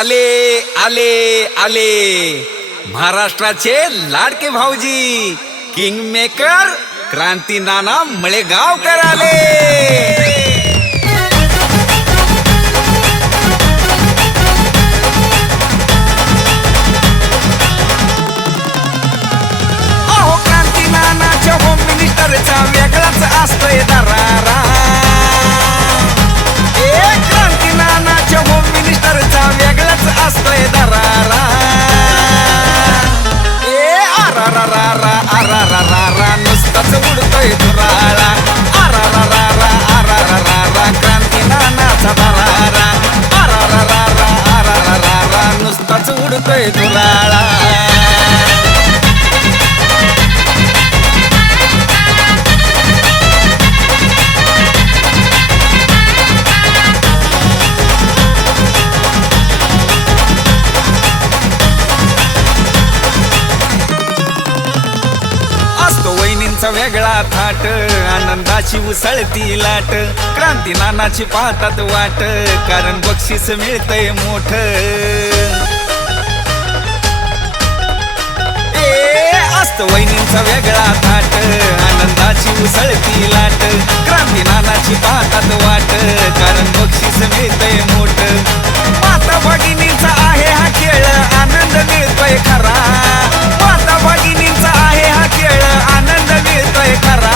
आले आले आले महाराष्ट्राचे लाडके भाऊजी किंग मेकर क्रांती नाना मळेगावकर आले। अहो क्रांती नानाच्या होम मिनिस्टरचा वेगळाच असतोय दरारा। क्रांती नानाच्या होम मिनिस्टरचा वेगळाच असतोय दरारा। आरारारा आरारारा नुसताच उडतोय धुराळा। आरारारा क्रांती नानाचा दरारा। आरारारा नुसताच उडतोय धुराळा। वेगळा थाट आनंदाची उसळती लाट। क्रांती नानाची पाहतात वाट कारण बक्षीस मिळतंय मोठ। असतो वहिनींचा वेगळा थाट आनंदाची उसळती लाट। क्रांती नानाची पाहतात वाट कारण बक्षीस मिळतंय मोठ। माता भगिनींचा आहे हा खेळ आनंद मिळतोय खरा। माता भगिनींचा आहे हा खेळ आनंद मिळतोय खरा।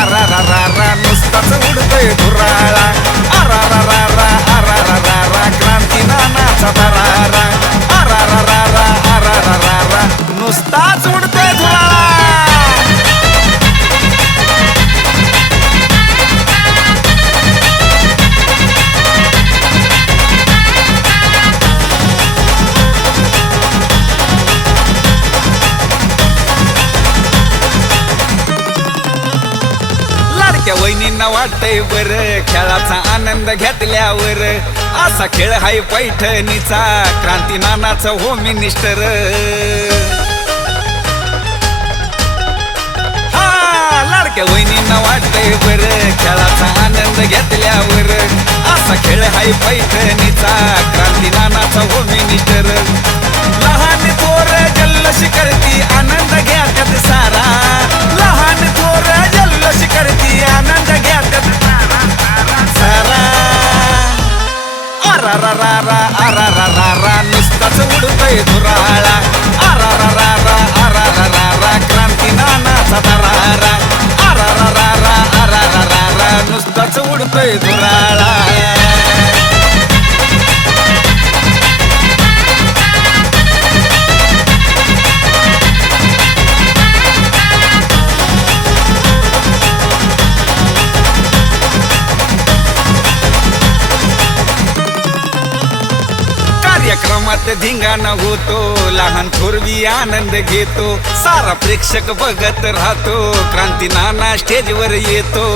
आरारारा नुसताच उडतोय धुराळा। आरारारा क्रांती नानाचा दरारा। आरारारा नुसताच उडतोय धुराळा। वहिनींना वाटतंय बर खेळाचा आनंद घेतल्यावर। असा खेळ हाय पैठणीचा क्रांती नानाचा होम मिनिस्टर। लाडक्या वहिनींना वाटतंय बर खेळाचा आनंद घेतल्यावर। असा खेळ हाय पैठणीचा क्रांती नानाचा होम मिनिस्टर। लहान थोर जल्लोष करती आनंद घ्यात्यात सारा। लहान थोर जल्लोष करती आनंद घ्यात्यात सारा। आरारारा नुसताच उडतोय धुराळा। आरारारा क्रांती नानाचा दरारा। आरारारा नुसताच उडतोय धुराळा। कार्यक्रमात धिंगाणा होतो लहान थोरवी आनंद घेतो। सारा प्रेक्षक बघत राहतो क्रांती नाना स्टेजवर येतो।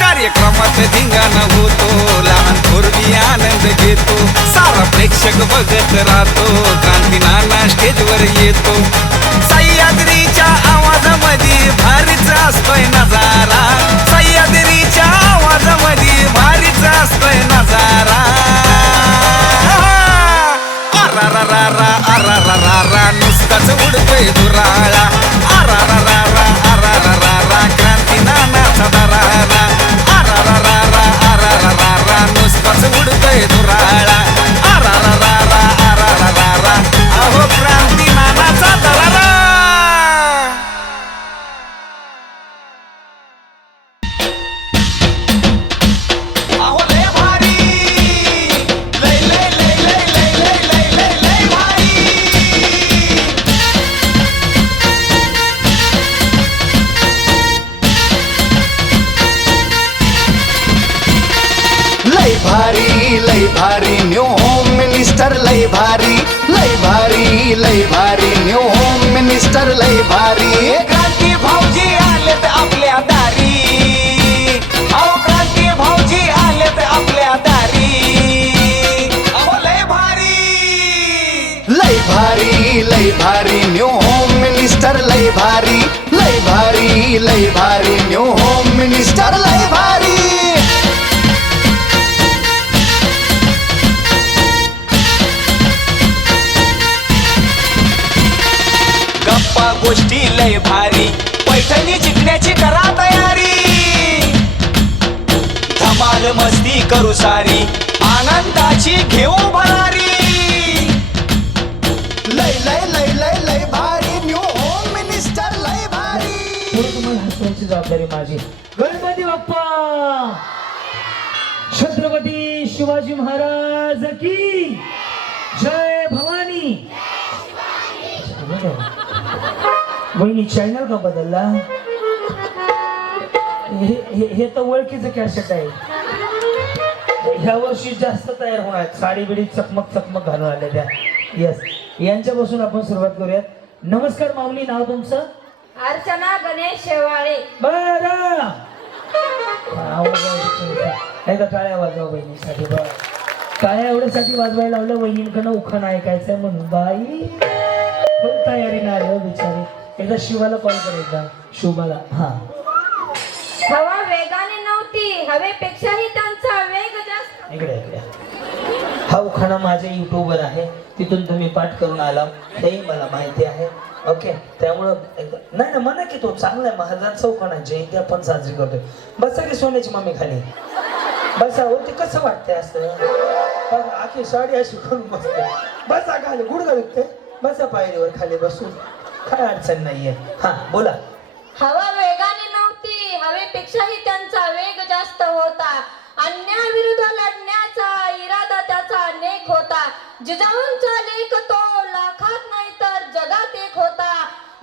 कार्यक्रमात धिंगाणा होतो लहान थोरवी आनंद घेतो। सारा प्रेक्षक बघत राहतो क्रांती नाना स्टेजवर येतो। सह्याद्रीच्या आवाजामध्ये भारीच असतोय नजारा। सह्याद्रीच्या आवाजामध्ये भारीच असतोय नजारा। आरारारा नुसताच उडतोय धुराळा। आरारारा क्रांती नानाचा दरारा। आरारारा नुसताच उडतोय धुराळा। आरारारा अहो क्रांती नानाचा दरारा। लय भारी न्यू होम मिनिस्टर लय भारी। लय भारी न्यू होम मिनिस्टर लय भारी। क्रांती भाऊजी आलेत आपल्या दारी। अहो क्रांती भाऊजी आलेत आपल्या दारी। अहो लय भारी लय भारी न्यू होम मिनिस्टर लय भारी। लय लय भारी न्यू होम मिनिस्टर लय भारी. गप्पा गोष्टी लय भारी, पैठणी जिंकण्याची करा तयारी. धमाल मस्ती करू सारी, आनंदाची घेऊ भरारी. लय लय लय लय लय भारी न्यू होम मिनिस्टर लय भारी. तुम्हाला हसवायची जबाबदारी माझी. गणपती बाप्पा, छत्रपती शिवाजी महाराज की जय. भवानी वहिनी चॅनल का बदलला? हे तर ओळखीचं कॅसेट आहे. ह्या वर्षी जास्त तयार होणार, साडी बिडी चकमक चकमक घालून आल्या त्या. येस, यांच्यापासून आपण सुरुवात करूयात. नमस्कार माऊली, नाव तुमचं? अर्चना गणेश शेवाळे. बरं, एकदा टाळ्या वाजवा बहिणीसाठी. बरं, टाळ्या एवढ्यासाठी वाजवायला लावलं वहिनीकडनं उखाणं ऐकायचंय म्हणून. बाई पण तयारी नाही आली बिचारी. एकदा शिवाला कॉल करायचा, शुभाला. हा, हवा वेगाने नव्हती, हवेपेक्षाही त्यांचा वेग जास्त. इकडे इकडे. हा उखाणा माझ्या युट्यूबवर आहे, तिथून तुम्ही पाठ करून आला, हेही मला माहिती आहे. ओके, त्यामुळं नाही ना, म्हणा की तो चांगला आहे. महाराजांचा उखाणा जयंती आपण साजरी करतोय. बसा की सोन्याची मम्मी खाली बसा. हो, ते कसं वाटतंय असं? पण आखी साडी अशी करून बसते. बसा खाली, गुडघा दुखते, बसा पायरीवर खाली बसून, काय अडचण नाहीये. हा, बोला. हवा वेगाने नव्हती, हवेपेक्षाही त्यांचा वेग जास्त होता. अन्यायाविरुद्ध लढण्याचा इरादा त्याचा अनेक होता. जिजाऊंचा लेख तो लाखात नाही तर जगात एक होता.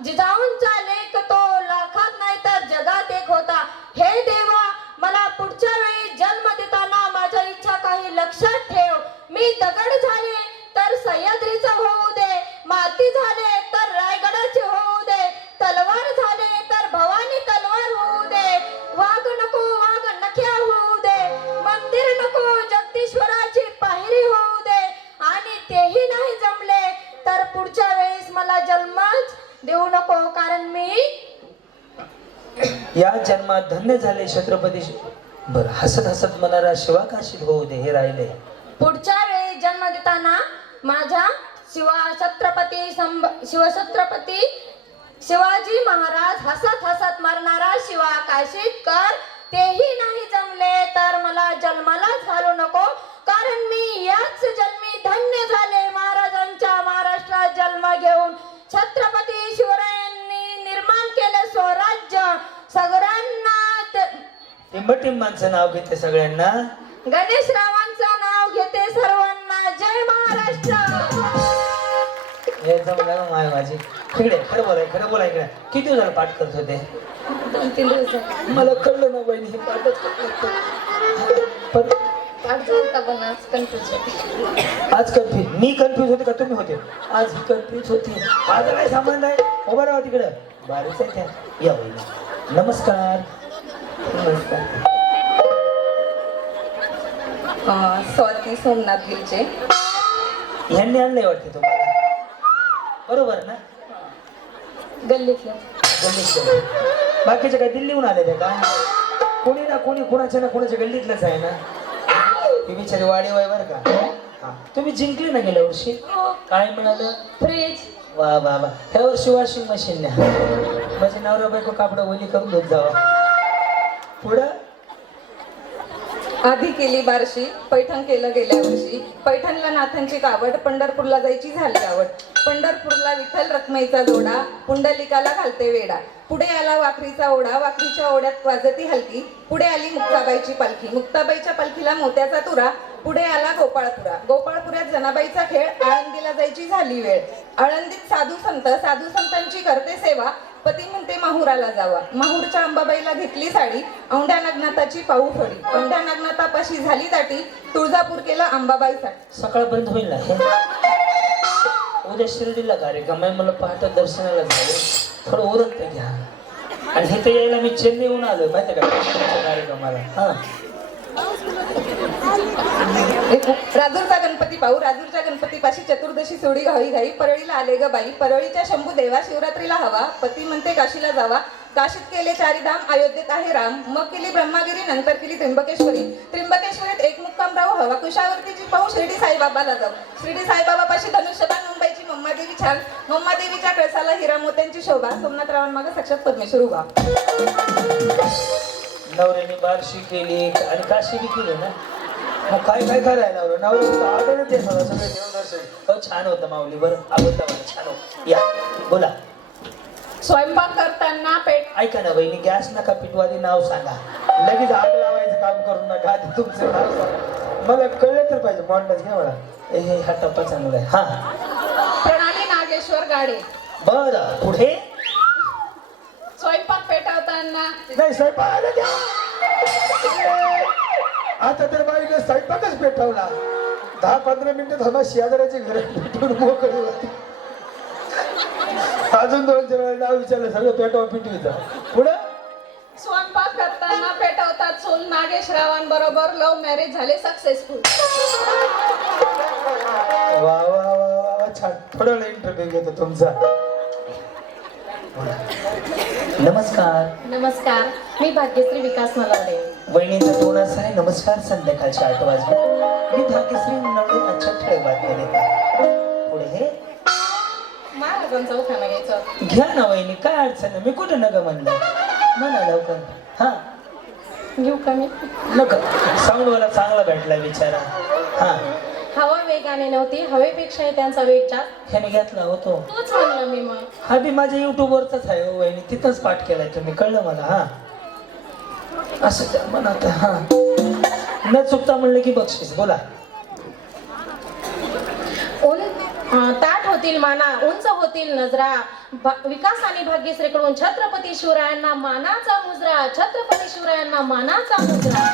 जिजाऊंचा लेख तो लाखात नाही तर जगात एक होता. हे देवा, मला पुढच्या वेळी जन्म देताना माझ्या इच्छा काही लक्षात ठेव. मी दगड झाले तर सह्याद्रीचा होऊ दे, माती झाले तर रायगडाचे होऊ दे, तलवार झाले तर भवानी तलवार होऊ दे, वाघ नको वाघ नख्या होऊ दे, मंदिर नको जगदीश्वराची पायरी होऊ दे, आणि तेही नाही जमले तर पुढच्या वेळेस मला जन्मच देऊ नको, कारण मी या जन्मात धन्य झाले छत्रपती. बरं, हसत हसत मनाला शिवा काशीत होऊ दे, हे राहिले. पुढच्या वेळी जन्म देताना माझ्या शिवछत्रपती शिवाजी महाराज हसत हसत मरणारा शिवा काशीत कर. तेही नाही जमले तर मला जन्मालाच घालू नको, कारण मी याच जन्मी धन्य झाले महाराजांच्या महाराष्ट्रात जन्म घेऊन. छत्रपती शिवरायांनी निर्माण केले स्वराज्य सगळ्यांना. टिंबाचं नाव घेते सगळ्यांना, गणेशरावांचं नाव घेते सर्वांना. जय महाराष्ट्र. हे जमलं माय माझी. इकडे खरं बोलाय इकडे. किती दिवस झालं पाठ करत होते? 2-3 दिवस मला कळलं ना बहिणी, हे पाठच पण पाठ झालता, पण आज कन्फ्युज होते. आज कन्फ्युज मी कन्फ्युज होते का तुम्ही होते? आज ही कन्फ्युज होती. आज काय संबंध आहे? उभा राहा तिकडे, बारीच आहे त्या. या बहिणी, नमस्कार. नमस्कार. स्वाती सोमनाथ गिलचे. ह्यांनी आणलंय वाटते तुम्हाला, बरोबर ना? गल्लीतल्या गल्लीतलं. बाकीचे काय दिल्लीहून आले ते का? कोणी ना कोणी कुणाच्या ना कुणाच्या गल्लीतलंच आहे ना. ही बिचारी वाडी वाय बर का. हा, तुम्ही जिंकले ना गेल्या वर्षी? काय मिळालं? फ्रीज. वा वा वा. ह्या वर्षी वॉशिंग मशीन न्या. माझे नवरा बायको कापड ओली करून देत जावा. पुढं आधी केली बारशी, पैठण केलं गेल्या वर्षी. पैठणला नाथांची कावड, पंढरपूरला जायची झाली आवड. पंढरपूरला विठ्ठल रखमाईचा जोडा, पुंडलिकाला घालते वेडा. पुढे आला वाखरीचा ओढा, वाखरीच्या ओढ्यात वाजती हलकी. पुढे आली मुक्ताबाईची पालखी, मुक्ताबाईच्या पालखीला मोत्याचा तुरा. पुढे आला गोपाळपुरा, गोपाळपुऱ्यात जनाबाईचा खेळ. आळंदीला जायची झाली वेळ. आळंदीत साधू संतांची करते सेवा. पती म्हणते माहुराला जावा, माहूरच्या अंबाबाईला घेतली साडी. औंढ्या नागनाथाची पाऊ फडी, औंढ्या नागनाथापाशी झाली दाटी. तुळजापूर केलं अंबाबाईसाठी. सकाळपर्यंत होईल ना हे? उद्या शिर्डीला कार्यक्रम आहे, मला पहाटे दर्शनाला जावं. थोडं ओरखत घ्या. आणि हे तर यायला मी चेन्नईहून आलो माहिती का कार्यक्रमाला. हा, राजूरचा गणपती पाहू, राजूरच्या गणपतीपाशी चतुर्दशी सोडी घाई घाई. परळीला आले ग बाई, परळीच्या शंभू देवा. शिवरात्रीला हवा, पती म्हणते काशीला जावा. काशीत केले चारीधाम, अयोध्येत आहे राम. मग केली ब्रह्मागिरी, नंतर केली त्र्यंबकेश्वरी. त्र्यंबकेश्वरीत एक मुक्काम राहू, हवा कुशावरतीची पाहू, शिर्डी साईबाबाला जाऊ. शिर्डी साईबाबापाशी धनुष्यबाण, मुंबईची मम्मादेवी छान. मम्मादेवीच्या कळसाला हिरा मोत्यांची शोभा. सोमनाथरावांमागे साक्षात परमेश्वर उभा. नवऱ्याने बारशी केली आणि काशी बी केली ना. मग काय काय करायला नवऱ्याचं आदर ते सगळं देवदर्शन छान होतं माऊली. बरं आवडतं मला, छान होतं. या बोला. स्वयंपाक करताना पेट ऐका ना बहिणी, गॅस नका पिटवादी नाव सांगा. लगेच आग लावायचं काम करू नका. आधी तुमचं नाव सांगा. मला कळलं तर पाहिजे. मॉन्टच घ्या मला. हे हा टप्पा चांगला आहे. हा प्रणाली नागेश्वर गाडे. बरं पुढे. स्वयंपाक पेटवताना नाही स्वयंपाक आला द्या. आता तर बाईने स्वयंपाकच पेटवला. 10-15 मिनिटं थांबा, शेजाऱ्याची घर पेटवून मोकळी होती. अजून 2-4 वेळा नाव विचारलं, सगळं पेटवा पिटवीचा. पुढं स्वयंपाक करताना पेटवतात चूल. नागेश रावांबरोबर लव्ह मॅरेज झाले सक्सेसफुल. वा वा वा वा छान. थोडा वेळ इंटरव्ह्यू घेतो तुमचा. नमस्कार. नमस्कार, मी भाग्यश्री विकास नलावडे. वहिनीचा टोन असा आहे. नमस्कार, संध्याकाळचे 8 वाजले. मी भाग्यश्री नळवडे. अच्छा ठळक बातमी देते. पुढे महाराजांचा उखाणा घ्यायचं. घ्या ना वहिनी, काय अडचण नाही. मी कुठं नका म्हणलं. म्हणा लवकर. हा घेऊ का मी? नका. साऊंड वाला चांगला भेटला बिचारा. हा हवा वेगाने नव्हती, हवेपेक्षाही त्यांचा वेग जास्त. ह्याने घेतला होतो. तोच म्हणलं मी मग. हा बी माझ्या युट्यूबवरचाच आहे हो वहिनी. तिथंच पाठ केलाय तुम्ही, कळलं मला. हा असं त्या म्हणत. हा न चुकता म्हणलं की बक्षीस. बोला. ताट होतील माना, उंच होतील नजरा. विकास आणि भाग्यश्रीकडून छत्रपती शिवरायांना मानाचा मुजरा. छत्रपती शिवरायांना मानाचा मुजरा.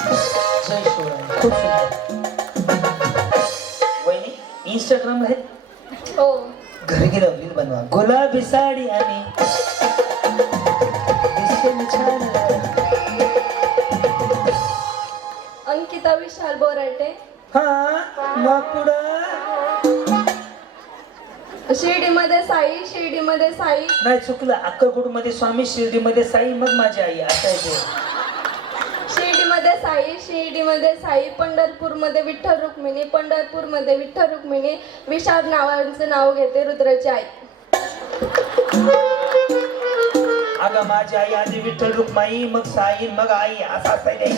जय शिवराय. खूप सुंदर. वहिनी इंस्टाग्राम आहे? हो. घरी गेलं रील बनवा. गुलाबी साडी आणि दिसते मी छान. अंकिता विशाल बोराटे. हा मग पुढं शिर्डीमध्ये साई, शिर्डीमध्ये साई. नाही चुकलं. अक्कलकोटमध्ये स्वामी, शिर्डीमध्ये साई, मग माझी आई. असं आहे ते. शिर्डीमध्ये साई, शिर्डीमध्ये साई. पंढरपूरमध्ये विठ्ठल रुक्मिणी, पंढरपूरमध्ये विठ्ठल रुक्मिणी. विशाल नावांचं नाव घेते रुद्राची आई. अगं माझी आई आधी विठ्ठल रुक्माई, मग साई, मग आई. असं असायला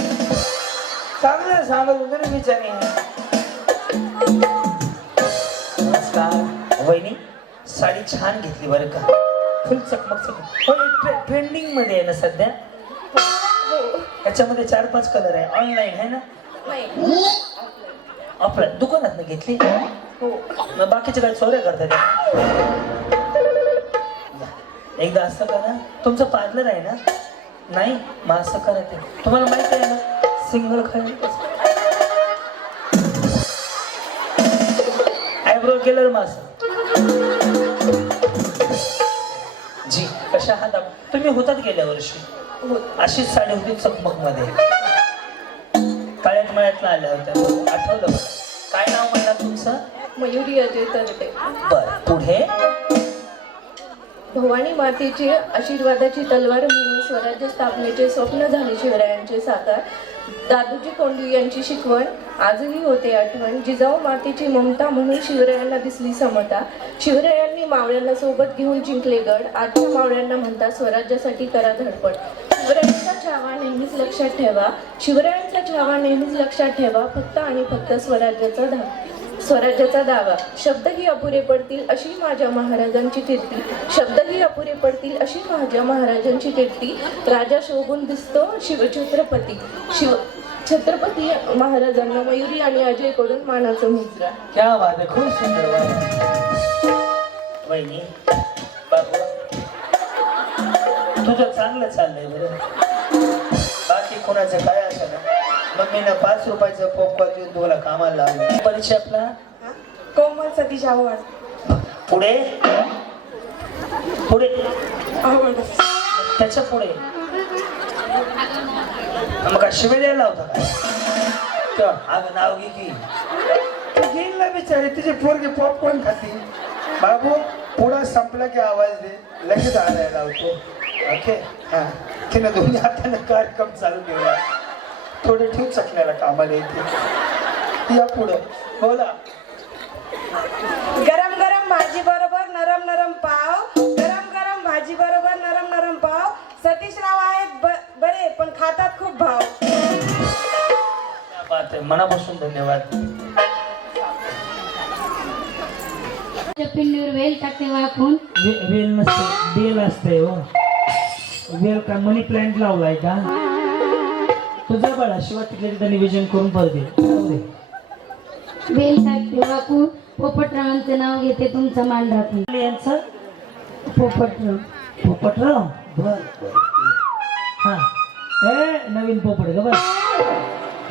चांगलं सांगत होतं ना बिचारी. नमस्कार वहिनी, साडी छान घेतली बरं का. फुल चकमक चकमक. ट्रेंडिंग मध्ये आहे ना सध्या. याच्यामध्ये 4-5 कलर आहे. ऑनलाईन आहे ना? आपल्या दुकानात घेतली. मग बाकीचे काय चोऱ्या करतात? एकदा असं करा. तुमचं पार्लर आहे ना? नाही मग असं करा. ते तुम्हाला माहित आहे ना, सिंगल खायला आयब्रो केलर मास. जी कशा आहात तुम्ही? होतात गेल्या वर्षी अशीच साडी होती चकमक मध्ये. काळ्यात मळ्यातला आल्या होत्या. आठवलं? काय नाव म्हणणार तुमचं? मयुरी अजय तरटे. बर पुढे. भवानी मातेची आशीर्वादाची तलवार म्हणून स्वराज्य स्थापनेचे स्वप्न झाले शिवरायांचे साकार. दादूजी कोंडू यांची शिकवण आजही होते आठवण. जिजाऊ मातेची ममता म्हणून शिवरायांना दिसली समता. शिवरायांनी मावळ्यांना सोबत घेऊन जिंकले गड. आजच्या मावळ्यांना म्हणतात स्वराज्यासाठी करा धडपड. शिवरायांचा छावा नेहमीच लक्षात ठेवा. शिवरायांचा छावा नेहमीच लक्षात ठेवा. फक्त आणि फक्त स्वराज्याचा दावा. शब्दही अपुरे पडतील अशी माझ्या महाराजांची कीर्ती. शब्दही अपुरे पडतील अशी माझ्या महाराजांची कीर्ती. राजा शोभून दिसतो शिवछत्रपती. छत्रपती महाराजांना मयुरी आणि अजय कडून मानाचा मुजरा. क्या बात आहे. खूप सुंदर वहिनी. बाबू तुझं चांगलं चाललंय बरं. बाकी कोणाचं काय असं ना. मग मी ना 5 रुपयाचं पॉपकॉर्न देऊन तुम्हाला कामाला लावलं. परिचय आपला? कोमल सतीश आव्हाड. पुढे पुढे त्याच्या पुढे मग काय शिवाय द्यायला होता काय? अगं नाव घे की. घेईल ना बिचारी. तिचे पोरगे पॉपकॉर्न खाती. बाबू पुढं संपला की आवाज दे, लगेच आणायला लावतो. ओके. हा तिनं दोन्ही हाताने कार्यक्रम चालू केला. थोडं ठेव चकण्याला कामाला येते. या पुढं बोला. गरम गरम भाजी बरोबर नरम नरम पाव, गरम गरम भाजी बरोबर नरम नरम पाव. सतीशराव आहेत बरे पण खातात खूप भाव. क्या बात आहे, मनापासून धन्यवाद. पिंडीवर वेल टाकते वाकून. वेल नसते, बेल असते हो. वेल का मनी प्लांट लावलाय का तुझा बाळा? शिवाय तिकडे तिथं नियोजन करून परत दे. वेल टाकते वाकून. पोपटरावांचं नाव घेते तुमचं मान राखून. यांचं पोपटराव. पोपटराव. बर हा ए नवीन पोपट ग बस.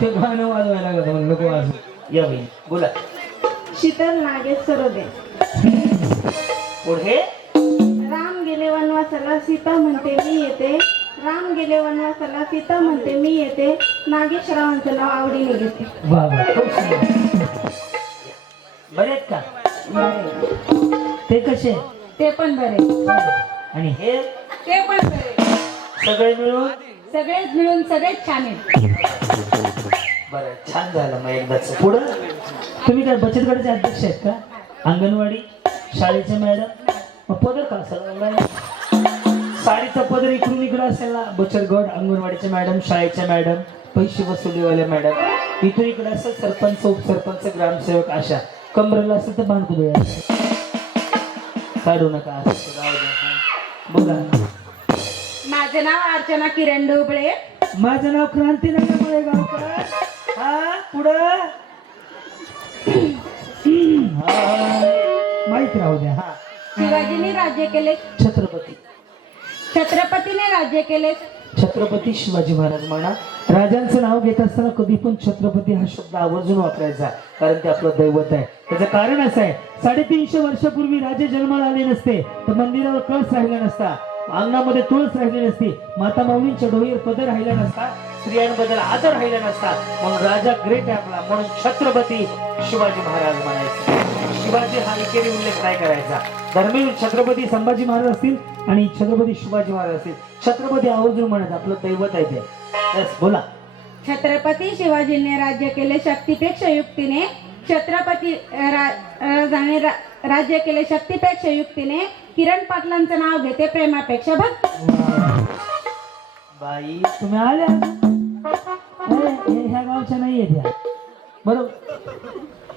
ते गाणं वाजवायला लागत म्हणून नको वाजू. या बाई बोला. शीतल नागेश सरोदे. पुढे. राम गेले वनवासाला सीता म्हणते मी येते. राम गेले वनवासाला सीता म्हणते मी येते. नागेशरावांचं नाव आवडीने घेते. वा वा खूप सुंदर. बरे आहेत का ते? कसे? ते पण बरे. आणि हे ते पण बरे. सगळे मिळून सगळेच मिळून सगळेच छान आहेत. बरं छान झालं. मग एकदाच पुढं. तुम्ही काय बचत गटाचे अध्यक्ष आहेत का? अंगणवाडी शाळेचे मॅडम. मग पदर का असेल? साडीचा पदर इकडून इकडं असेल ना. बचत गट, अंगणवाडीचे मॅडम, शाळेच्या मॅडम, पैसे वसुलीवाल्या मॅडम. इथून इकडं असेल सरपंच, उपसरपंच, ग्रामसेवक. अशा कमरेला असेल तर बांधकुदळे काढू नका असं. बोला. माझं नाव अर्चना किरण डोबळे. माझं नाव क्रांतीनगर मळेगावकर. हा पुढं. माहित राहू द्या. हा शिवाजीने राज्य केले. छत्रपती. छत्रपतीने राज्य केले. छत्रपती शिवाजी महाराज म्हणा. राजांचं नाव घेत असताना कधी पण छत्रपती हा शब्द आवर्जून वापरायचा, कारण ते आपलं दैवत आहे. त्याचं कारण असं आहे, 350 वर्षापूर्वी राजे जन्माला आले नसते तर मंदिरावर कळस राहिला नसता, अंगणामध्ये तुळस राहिली नसती, माता माऊलींच्या डोईवर पदर राहिला नसता, स्त्रियांबद्दल आदर राहिला नसता. म्हणून राजा ग्रेट आहे आपला, म्हणून छत्रपती शिवाजी महाराज म्हणायचे. शिवाजी हा एकेरी उल्लेख नाही करायचा. दरम्यान छत्रपती संभाजी महाराज असतील आणि छत्रपती शिवाजी महाराज असतील, छत्रपती आवर्जून म्हणायचं, आपलं दैवत आहे ते. बस बोला. छत्रपती शिवाजींनी राज्य केले शक्तीपेक्षा युक्तीने. छत्रपती राजाने राज्य केले शक्तीपेक्षा युक्तीने. किरण पाटलांचं नाव घेते प्रेमापेक्षा भक्ती. बाई तुम्ही आल्या. ह्या गावच्या नाही आहेत ह्या. बरोबर.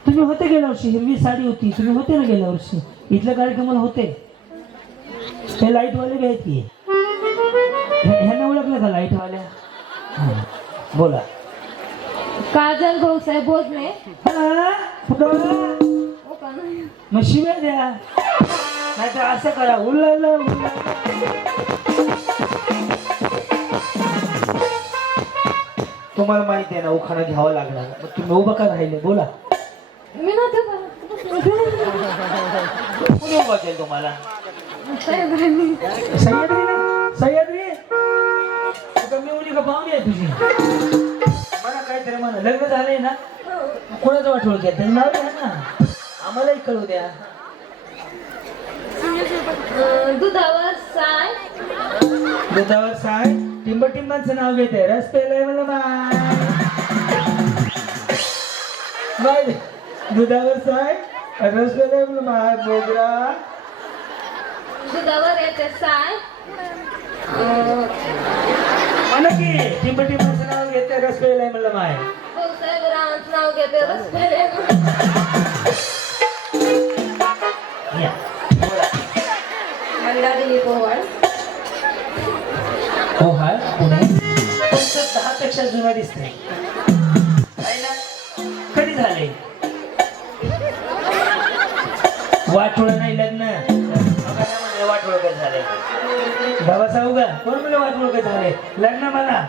तुम्ही होते गेल्या वर्षी, हिरवी साडी होती, तुम्ही होते ना गेल्या वर्षी इथल्या कार्यक्रमाला होते. ते लाईटवाले बी आहेत की. ह्यांना ओळखलं का लाईटवाल्या? बोला. काजल भाऊसाहेब बोजले. मग शिव्या द्या, नाही तर असं करा. उल्ला तुम्हाला माहिती आहे ना, उखाणा घ्यावा लागणार. मग तुम्ही उभं का राहिले? बोला. मी नव्हते कोणी उभा केलं तुम्हाला? सह्याद्री ना. सह्याद्री मी उली का पाहुणी आहे तुझी? म्हणा काहीतरी म्हणा. लग्न झालंय ना? कोणाचं वाटोळ घ्या नाव द्या ना, आम्हालाही कळू द्या. दुधावर साय. दुधावर साय. टिंबांचं नाव घेते. रस पेलाय मला बाय. दुधावर साय, रस पेलाय मला मोगरा. दुधावर येते साय. म्हणा की टिंबांचं नाव घेते. रस पेलाय मला माय. भाऊसाहेब रावांचं नाव घेते रस पेले. मंदारी पोवाड. हो हा पुणे 10 पेक्षा जुना दिसते. कधी झाले? वाटोळ नाही लग्न. वाटोळ काय झाले? बाबा सांगू का? कोण मला वाटोळ काय झाले? लग्न मला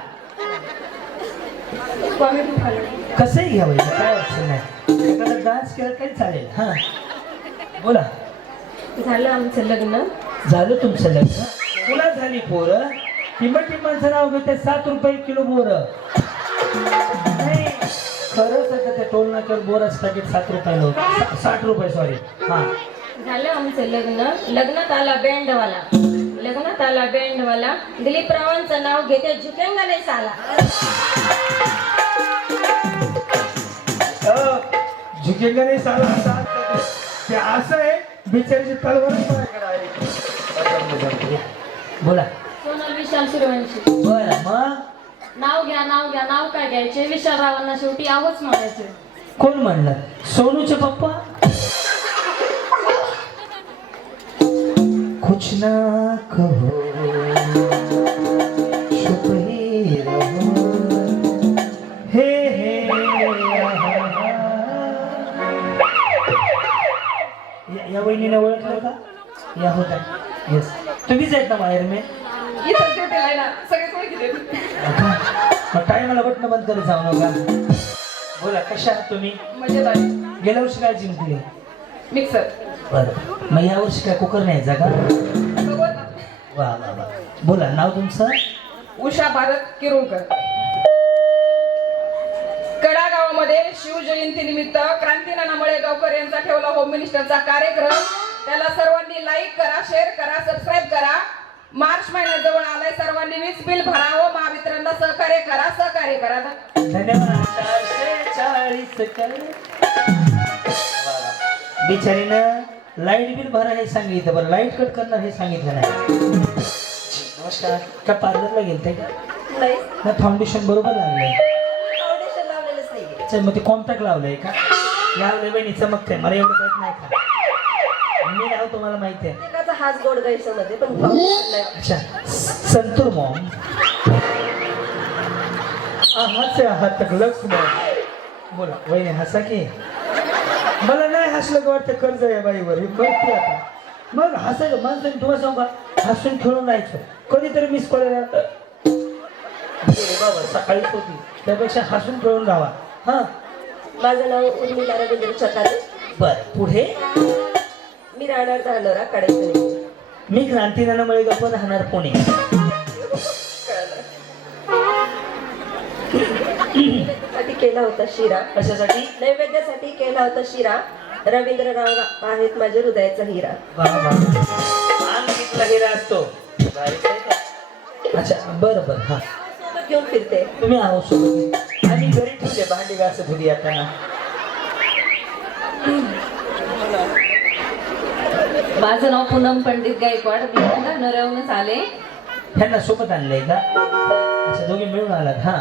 कसंही घ्यावं, काय अडचण नाही. एखादा डान्स केला तरी चालेल. हा बोला. झालं आमचं लग्न. झालं तुमचं लग्न? तुला झाली पोरं? टिंबांचं नाव घेते. 7 रुपये किलो बोर. नाही खरंच आहे. त्या टोल नाक्यावर बोराचं पॅकेट 7 रुपयाला होतं. 60 रुपये सॉरी. हा झालं आमचं लग्न. लग्नात आला बँडवाला. देखो ना ताला बैंड वाला दिलीप रावांचं नाव घेते झुकेंगा नाही साला. झुकेगा नाही साला असं ते असं आहे बिचारीची तलवारच माझ्याकडे आहे. बोला. सोनल विशाल सूर्यवंशी. बरं मग नाव घ्या नाव काय घ्यायचे विशाल रावांना शेवटी आहोच म्हणायचे. कोण म्हणलं? सोनूचे पप्पा. कुछ ना कहो चुप ही रहो हे या वहिनीने ओळखलं का? या होता. येस तुम्हीच आहेत ना बाहेर मी इथंच ड्युटीला आहे ना सगळेच ओळखीचे. मग टायमाला बटणं बंद करत जाऊ नका. बोला कशा आहात तुम्ही? मजेत आहे. गेल्या वर्षी काय जिंकली? मिक्सर. बरं मग या वर्षी काय कुकर न्यायचा का? बघू आता. वा वा वा. बोला नाव तुमचं? उषा भारत किरुळकर. कडा गावामध्ये शिवजयंती निमित्त क्रांतीनाना मळेगावकर यांचा ठेवला होम मिनिस्टरचा कार्यक्रम. त्याला सर्वांनी लाईक करा, शेअर करा, सबस्क्राईब करा. मार्च महिना जवळ आलाय, सर्वांनी वीज बिल भरावं, महावितरणला सहकार्य करा. धन्यवाद. 440 कर. बिचारीनं लाईट बिल भरा हे सांगितलं, बरं लाईट कट करणार हे सांगितलं नाही. नमस्कार. का पार्लरला गेलते का? नाही फाउंडेशन बरोबर लावलंय? फाउंडेशन लावलेलंच नाही. चल मग ते कॉम्पॅक्ट लावलंय का? लावलंय बहिणी चमकते. मला एवढं कळत नाही का? मी लावतो मला माहिती आहे. त्याचा हाच गोड गैरसमज पण अच्छा संतूर मॉम. आहात लक्ष बोला वहिनी हसा की. मला नाही हसलं का वाटतं कर्ज आहे बाईवर हे करते आता. मग हसायचं माणसाने तुम्हाला सांगू का हसून खेळून राहायचं. कधीतरी मिस कॉल बाबा सकाळीच होती त्यापेक्षा हसून खेळून राहा. हा माझं नाव उर्मिला रवींद्र चकारे. बर पुढे. मी राहणार धानोरा कडेश्वरी. मी क्रांतीनाना मळेगाव पण राहणार पुणे. साठी केला होता शिरा. कशासाठी? नैवेद्यासाठी केला होता शिरा. रवींद्रराव आहेत माझ्या हृदयाचा हिरा. अंकितला हिरा असतो. अच्छा बरं बरं हा सोबत घेऊन फिरते. तुम्ही आहो सोबत आणि घरी ठेवले भांडी घासत होती आता. माझं नाव पूनम पंडित गायकवाड. मी धानोऱ्याहूनच आले. ह्यांना सोबत आणलंय का? अच्छा दोघे मिळून आलात. हा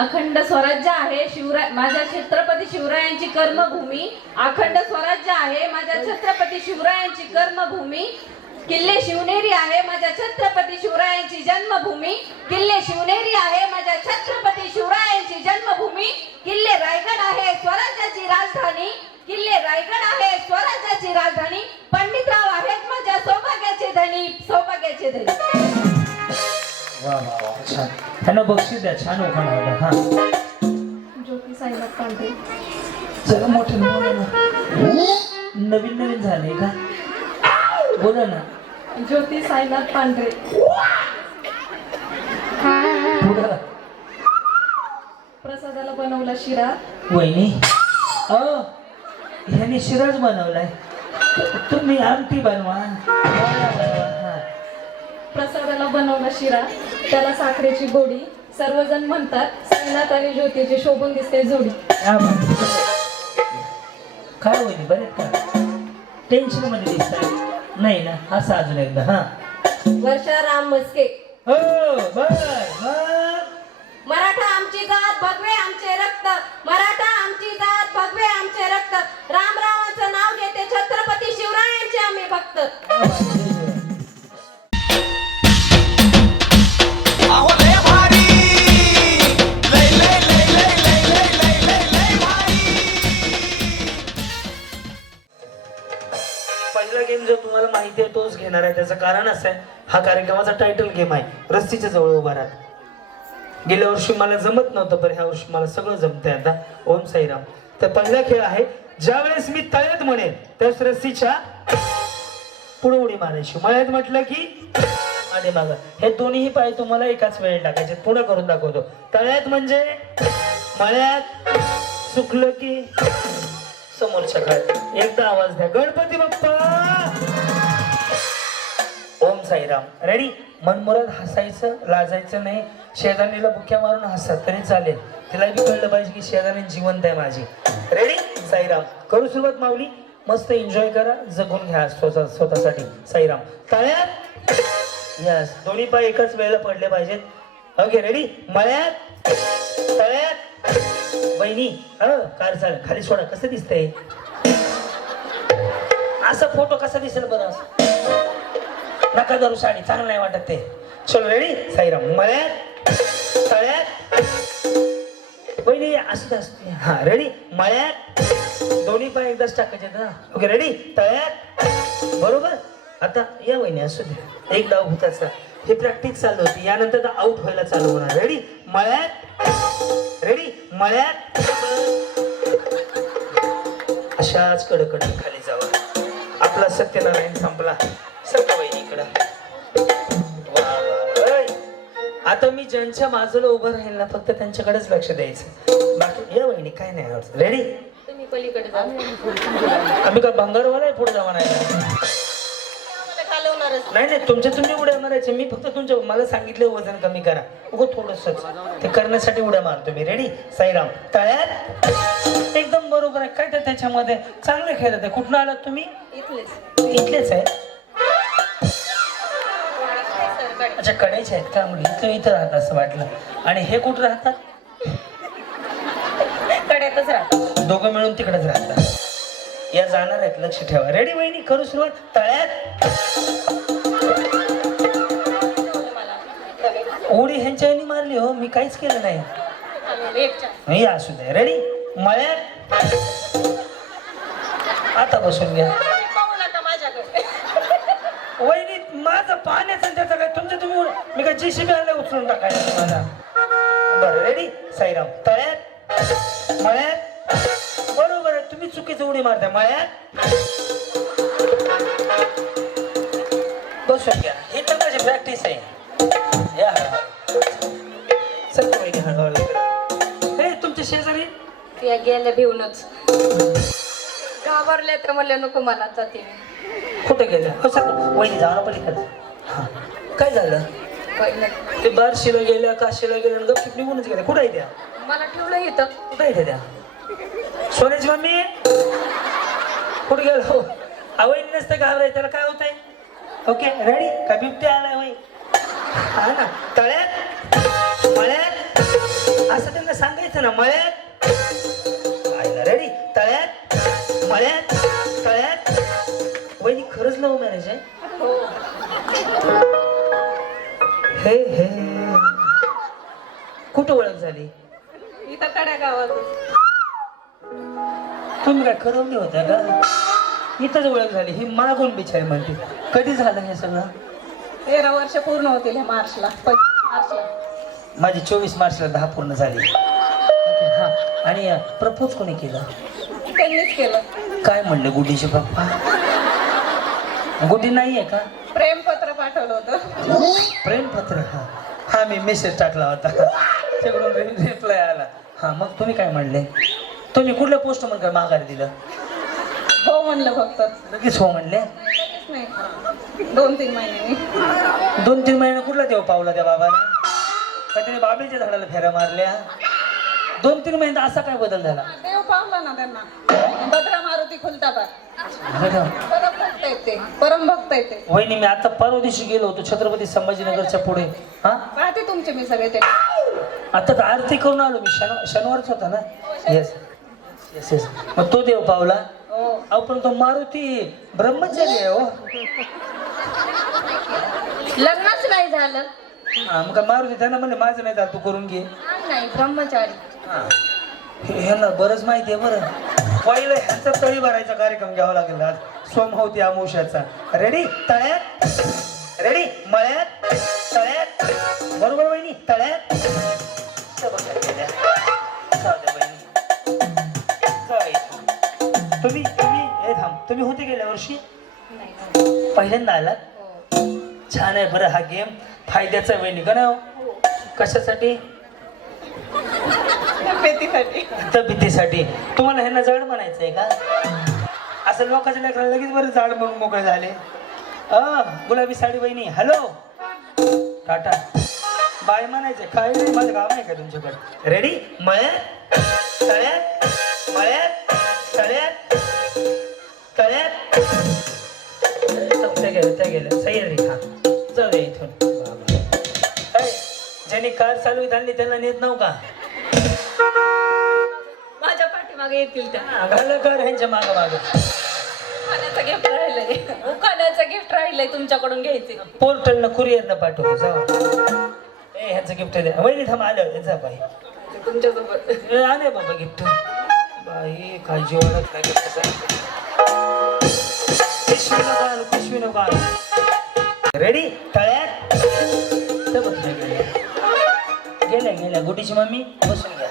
अखंड स्वराज्य आहे शिवराय माझ्या छत्रपती शिवरायांची कर्मभूमी. अखंड स्वराज्य आहे माझ्या छत्रपती शिवरायांची कर्मभूमी. किल्ले शिवनेरी आहे माझ्या छत्रपती शिवरायांची जन्मभूमी. किल्ले शिवनेरी आहे माझ्या छत्रपती शिवरायांची जन्मभूमी. किल्ले रायगड आहे स्वराज्याची राजधानी. किल्ले रायगड आहे स्वराज्याची राजधानी. पंडितराव आहेत माझ्या सौभाग्याचे धनी. वा वा वा छान. त्यांना बक्षीस द्या. छान उखाणा होता. हा ज्योती साईनाथ पांढरे. सगळं मोठे बोला ना. नवीन झालंय का? बोला ना. ज्योती साईनाथ पांढरे. पुढं. प्रसादाला बनवला शिरा. वहिनी ह्याने शिराज बनवलाय. तुम्ही आमटी बनवा. हा. प्रसादाला बनवला शिरा. त्याला साखरेची गोडी. सर्वजण म्हणतात साईनाथ आणि ज्योतीची शोभून दिसते जोडी. काय वहिनी बरेच का? टेन्शन मध्ये दिसत नाही ना? असं अजून एकदा. हा वर्षा राम मस्के. हो बर. मराठा आमची जात भगवे आमचे रक्त. मराठा आमची जात भगवे आमचे रक्त. रामरावांचं नाव घेते छत्रपती शिवरायांचे आम्ही भक्त. अहो लय भारी लय लय लय लय लय लय लय लय लय भारी. पहिला गेम जो तुम्हाला माहिती आहे तोच घेणार आहे. त्याचं कारण असं आहे हा कार्यक्रमाचा टायटल गेम आहे. रस्सीच्या जवळ उभा राहा. गेल्या वर्षी मला जमत नव्हतं पण ह्या वर्षी मला सगळं जमतंय आता. ओम साईराम. तर पहिला खेळ आहे ज्यावेळेस मी तळ्यात म्हणेन त्याच रस्सीच्या पुढे उडी मारायची. मळ्यात म्हटलं की आणि माग. हे दोन्ही पाय तुम्हाला एकाच वेळेत टाकायचे. पुढे करून दाखवतो. तळ्यात म्हणजे मळ्यात. चुकलं की समोरच्या काय. एकदा आवाज द्या. गणपती बाप्पा. ओम साईराम. रेडी? मनमुराद हसायचं, लाजायचं नाही. शेजारणीला बुक्या मारून हसत तरी चालेल. तिला बी कळलं पाहिजे की शेजारी जिवंत आहे माझी. रेडी? साईराम. करू सुरुवात माऊली. मस्त एन्जॉय करा, जगून घ्या स्वतःसाठी. साईराम. तळ्यात. यस, दोन्ही पाय एकाच वेळेला पडले पाहिजेत. Okay, ready? मळ्यात, तळ्यात. बहिणी कार चाल खाली सोडा. कसं दिसतंय असा फोटो? कसा दिसेल बरं? नका धरू साडी, चांगलं नाही वाटत ते. चलो, रेडी? साईराम. मळ्यात, तळ्यात. बहिणी असं असते. हा, रेडी? मळ्यात. दोन्ही पाय एकदाच टाकायचे ना. Okay, ready? तळ्यात. बरोबर. आता या बहिणी असू दे, एक डाव भूताचा. हे प्रॅक्टिस चालू होती, यानंतर आउट व्हायला चालू होणार. रेडी? मळ्यात. रेडी? मळ्यात. अशाच कडकड खाली जावं. आपला सत्यनारायण संपला. सत्य बहिणीकडं. आता मी ज्यांच्या बाजूला उभं राहील ना, फक्त त्यांच्याकडेच लक्ष द्यायचं. बाकी या बहिणी काय नाही आवडत. रेडी? तुम्ही पलीकडे जा. आम्ही का भंगारवाला आहे पुढे जावा नाही? नाही नाही, तुमच्या तुम्ही उड्या मारायचे. मी फक्त तुमच्या मला सांगितलं वजन कमी करा. उगं थोडंसंच ते करण्यासाठी उड्या मारतो मी. रेडी? साईराम. तळ्यात. एकदम बरोबर आहे. काय तर त्याच्यामध्ये चांगले खेळत आहे. कुठून आलात तुम्ही? इथलेच आहे. अच्छा, कडेचे आहेत का? म्हणजे इथं इथं राहतात असं वाटलं. आणि हे कुठं राहतात? कड्यातच राहतात. दोघं मिळून तिकडेच राहतात. या जाणार आहेत, लक्ष ठेवा. रेडी वहिनी? करू सुरुवात. तळ्यात. उडी ह्यांच्या ह्यांनी मारली हो, मी काहीच केलं नाही. असू दे. रेडी? मळ्यात. आता बसून घ्या. वहिनी माझं पाण्याचं त्याचं काय? तुमचं तुम्ही मी काय JCB आणलं उचलून टाकायला तुम्हाला? बरं, रेडी? साईराम. तळ्यात, मळ्यात. बरोबर आहे, तुम्ही चुकीचं उडी मारता. मळ्यात. बसून घ्या. हे तर माझी प्रॅक्टिस आहे. या सत्य वहिनी हळूहळू. हे तुमच्या शेजारी त्या गेल्या भिवूनच घाबरले तर म्हणले नको मला जाते. कुठे गेल्या? हो सर वहिनी जाणार पलीकडे. हा, काय झालं? ते बार्शीला गेल्या, काशीला गेल्या, गपचूप निघूनच गेल्या. कुठे आहे त्या? मला ठेवलं इथं. कुठे आहे त्या? सोन्याची मम्मी कुठे गेलो? हो, वहिनी नसतं घाबराय, त्याला काय होतंय? Okay, ready? का बिबट्या आलाय वही? हा ना. तळ्यात, मळ्यात. असं त्यांना सांगायचं ना. मळ्यात. रेडी? तळ्यात, मळ्यात, तळ्यात. वहिनी खरंच लव्ह मॅरेज आहे? हे हे कुठं ओळख झाली? इथं कड्या गावात. तुम्ही काय खरवली होत्या का? इथंच ओळख झाली. ही मागून बिचारी म्हणते. कधी झालं हे सगळं? 13 वर्ष पूर्ण होतील ह्या मार्चला. 25 मार्चला. माझी 24 मार्चला 10 पूर्ण झाली. ओके, हा. आणि प्रपोज कोणी केलं? त्यांनीच केलं. काय म्हणले गुड्डीचे पप्पा? गुड्डी नाही आहे का? प्रेमपत्र पाठवलं होतं. प्रेमपत्र? हा हा, मी मेसेज टाकला होता, त्याकडून रिप्लाय आला. हा, मग तुम्ही काय म्हणले? तुम्ही कुठल्या पोस्ट म्हणून काय माघारी दिलं? हो म्हणलं फक्त. लगेच हो म्हणले? नाही, 2-3 महिन्यांनी. 2-3 महिने कुठला देव पावला त्या बाबाला? का त्याने बाबळीच्या झाडाला फेऱ्या मारल्या? 2-3 महिन्यात असा काय बदल झाला? देव पावला ना त्यांना. भद्रा मारुती खुलताबाद. परम भक्त आहेत ते. परम भक्त आहेत ते. वहिनी मी आता परवा दिवशी गेलो होतो छत्रपती संभाजीनगरच्या पुढे. हा, पाहते तुमचे मी सगळे ते. आता तर आरती करून आलो मी. शनिवारच होता ना? Yes yes yes. मग तो देव पावला? हो. अहो पण तो मारुती ब्रह्मचारी आहे हो. लग्नच नाही झालं. हा, मग काय मारुती त्यांना म्हणले माझं नाही झालं, तू करून घे. नाही ब्रह्मचारी. हा, ह्यांना बरंच माहिती आहे. बरं, पहिलं ह्यांचा तळी भरायचा कार्यक्रम घ्यावा लागेल आज सोमवती अमावस्याचा. रेडी? तळ्यात. रेडी? मळ्यात, तळ्यात. बरोबर वहिनी? तळ्यात. तुम्ही तुम्ही हे थांब, तुम्ही होते गेल्या वर्षी? पहिल्यांदा आलात? छान आहे. बरं, हा गेम फायद्याचा वहिनी का ना? कशासाठी? तब्येतीसाठी. तुम्हाला ह्यांना जाड म्हणायचंय का? असं लोकांच्या लेकराला लगेच बरं जाड म्हणून मोकळे झाले. गुलाबी साडी वहिनी हॅलो टाटा बाय म्हणायचं काय नाही माझं गाव नाही का तुमच्याकडे रेडी मळ्यात तळ्यात मळ्यात तळ्यात तळ्यात त्या गेल्या सह्याद्री हा जाऊ दे इथून बाबा. ज्यांनी कार चालू आणली त्यांना नेत नव्ह का माझ्या पाठीमागे येतील त्या घाल कर ह्यांच्या माग माग खाण्याचं गिफ्ट राहिलंय खाण्याचं गिफ्ट राहिलंय तुमच्याकडून घ्यायचे पोर्टलनं कुरिअरनं पाठवतो जाऊ ए ह्याचं गिफ्ट द्या वहिनी थांब आलं जा बाई तुमच्यासोबत आले बाबा गिफ्ट बाई काळजी वाढत काय पिशवी नको आणू रेडी तळ्यात गेल्या गुटीची मम्मी बसून घ्या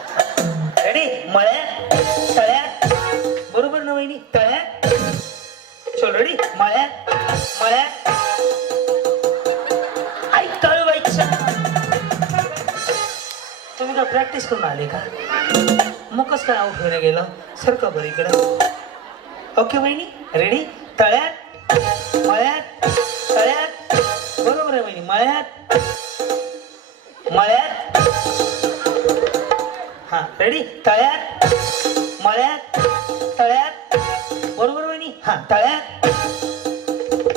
रेडी मळ्यात तळ्यात बरोबर ना वहिनी तळ्यात चल रेडी मळ्यात मळ्यात ऐक तळू बाईच्या तुम्ही का प्रॅक्टिस करून आले का मग कसं काय आउट होण्या गेलं सर का बरं इकडं ओके वहिनी रेडी तळ्यात मळ्यात तळ्यात बरोबर आहे वहिनी मळ्यात मळ्यात हा रेडी तळ्यात मळ्यात तळ्यात बरोबर वहिनी हा तळ्यात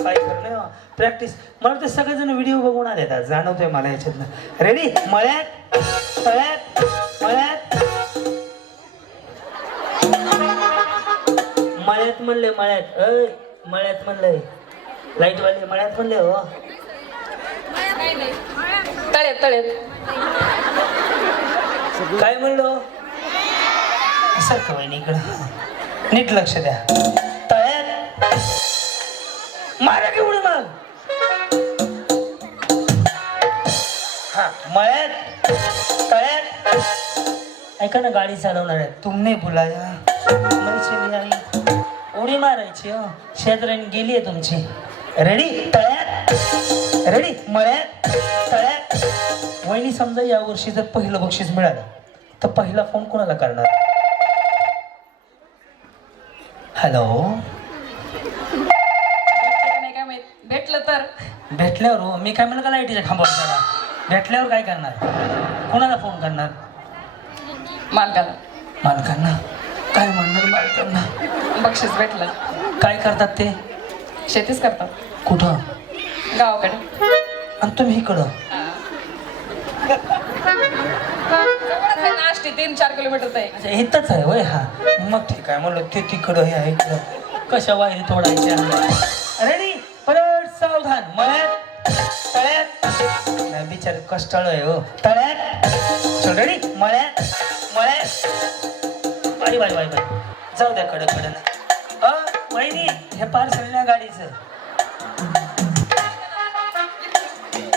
काय करणं प्रॅक्टिस मला ते सगळेजण व्हिडिओ बघून आले आता जाणवतोय मला याच्यातनं रेडी मळ्यात तळ्यात मळ्यात मळ्यात म्हणले मळ्यात अय मळ्यात म्हणलंय लाईट वाले मळ्यात म्हणले हो तळ्यात तळ्यात काय म्हणलो सारखं वहिनी इकडं नीट लक्ष द्या तळ्यात मारा की उडी मग हा मळ्यात तळ्यात ऐका ना गाडी चालवणार आहे तुमने बुलाया म्हणजे आई उडी मारायची हो शेजाऱ्याने गेली आहे तुमची रेडी तळ्यात रेडी मळ्यात तळ्यात वहिनी समजा या वर्षी जर पहिलं बक्षीस मिळालं तर पहिला फोन कोणाला करणार हॅलो नाही काय माहित भेटलं तर भेटल्यावर हो मी काय म्हणलं का लाईटीच्या खांबावर भेटल्यावर काय करणार कोणाला फोन करणार मालकाला मालकांना काय म्हणणार मालकांना बक्षीस भेटलं काय करतात ते शेतीच करतात कुठं गावाकडे आणि तुम्ही इकडं नाश्ती 3-4 किलोमीटर आहे अच्छा इथंच आहे वय हा मग ठीक आहे म्हणलं ते तिकडं हे आहे इकडं कशा वायरी तोडायच्या रेडी परत सावधान मळ्यात तळ्यात नाही बिचार कष्टाळ आहे हो तळ्यात चल रेडी मळ्यात मळ्यात बाई बाई बाई बाई जाऊ द्या कडकडं वहिनी हे पार्सल ना गाडीचं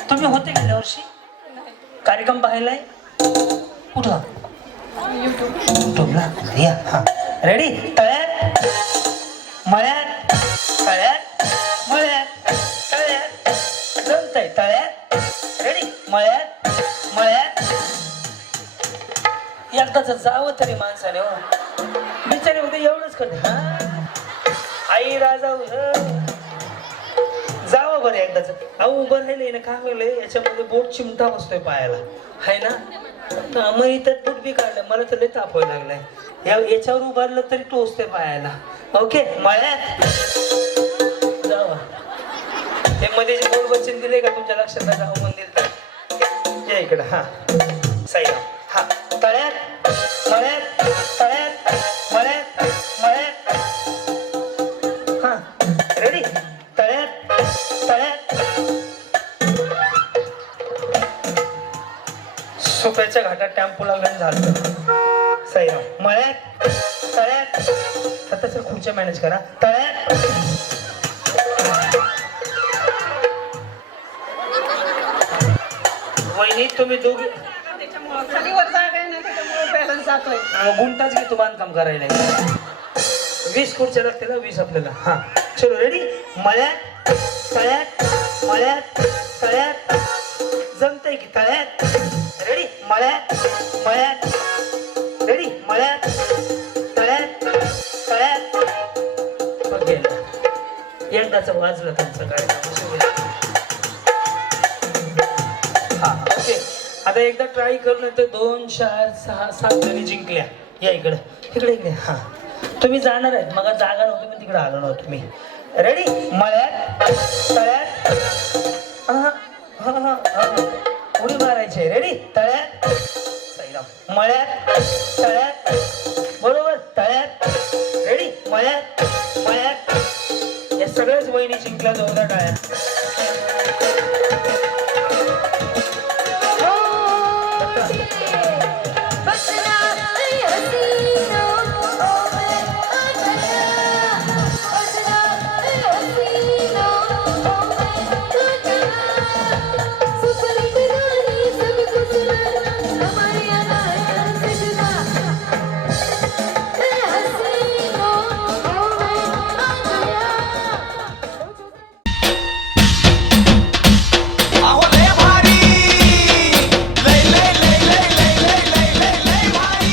तुम्ही होते गेल्या वर्षी कार्यक्रम पाहिलाय कुठं युट्यूबला या हा रेडी तळ्यात मळ्यात तळ्यात मळ्यात तळ्यात जमतंय तळ्यात रेडी मळ्यात मळ्यात एकदाच जावं तरी माणसाने हो बिचारे होते एवढंच करते हा आई राजा जावं बरं एकदाच अहो उभं राहिले ना काय होईल याच्यामध्ये बोट चिमटा बसतोय पायाला हाय ना मग इथं बोट बी काढलं मला तर लय ताप व्हायला लागलाय याच्यावर उभारलं तरी टोचते पायाला ओके मळ्यात जावा ते मध्ये जे बोल वचन दिले का तुमच्या लक्षात जावं मंदिर तर या इकडं हा साईराम हा तळ्यात मळ्यात तळ्यात मळ्यात मळ्यात हा रेडी तळ्यात तळ्यात सुप्याच्या घाटात टेम्पो लागल्याने झालं साईराम मळ्यात तळ्यात आता सर खुर्च्या मॅनेज करा तळ्यात वहिनी तुम्ही दोघी गुंटाच घेतो बांधकाम करायला 20 खुर्च्या लागते ना 20 आपल्याला हा चलो रेडी मळ्यात तळ्यात मळ्यात तळ्यात जमतंय की तळ्यात रेडी मळ्यात मळ्यात रेडी मळ्यात तळ्यात तळ्यात एकदा एकदाचं वाजलं त्यांचं कार्यक्रम. हा ओके, आता एकदा ट्राय करून येतो. 2 4 6 7 जणी जिंकल्या. या इकडे इकडे इकडे. हा तुम्ही जाणार आहेत, मग जागा नव्हती पण तिकडे आलो नव्हतो मी. रेडी? मळ्यात तळ्यात उडी मारायची. रेडी? तळ्यात साईराम, मळ्यात तळ्यात, बरोबर तळ्यात. रेडी? मळ्यात मळ्यात. या सगळ्याच वहिनी जिंकल्या. जोरदार टाळ्या. अहो लय भारी लय लय लय लय लय लय लय लय लय भारी.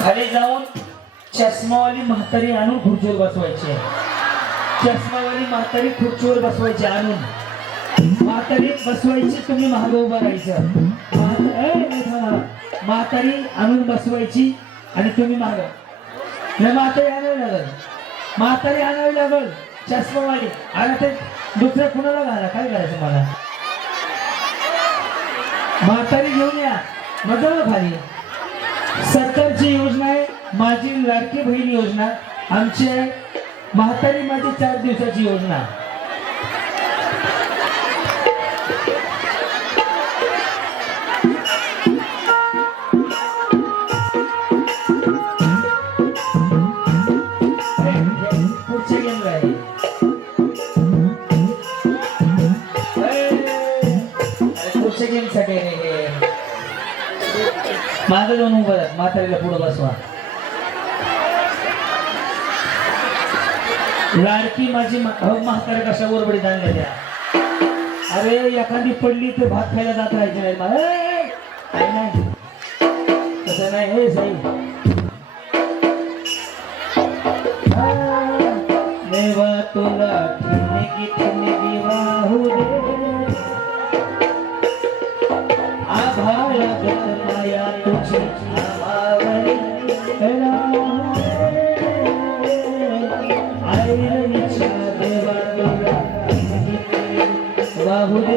खाली जाऊन चष्मावाली म्हातारी आणून खुर्चीवर बसवायची. चष्मावाली म्हातारी खुर्चीवर बसवायची आणून. म्हातारी बसवायची, तुम्ही मागे उभं राहायचं. म्हातारी आणून बसवायची आणि तुम्ही माग. म्हातारी आणावी लागल, म्हातारी आणावी लागल चष्मावाली. आणि ते दुसऱ्या कुणाला घाला, काय करायचं मला? म्हातारी घेऊन या मजा खाली. सरकारची योजना आहे माझी लाडकी बहीण योजना. आमची आहे म्हातारी माझी 4 दिवसाची योजना. पुढच्या गेमला आहे. पुढच्या गेमसाठी मागे जाऊन उभं राहा. म्हातारीला पुढे बसवा. लाडकी माझी म्हातारी कशा बरोबरीत आणल्या त्या. अरे एखादी पडली तर भात खायला जात राहायचे नाही मला. नाही तसं नाही. हे साई देवा तुला ठिणगी वाहू दे. आभाळ माया तुझी आभावरी आईच्या देवा तुला वाहू दे.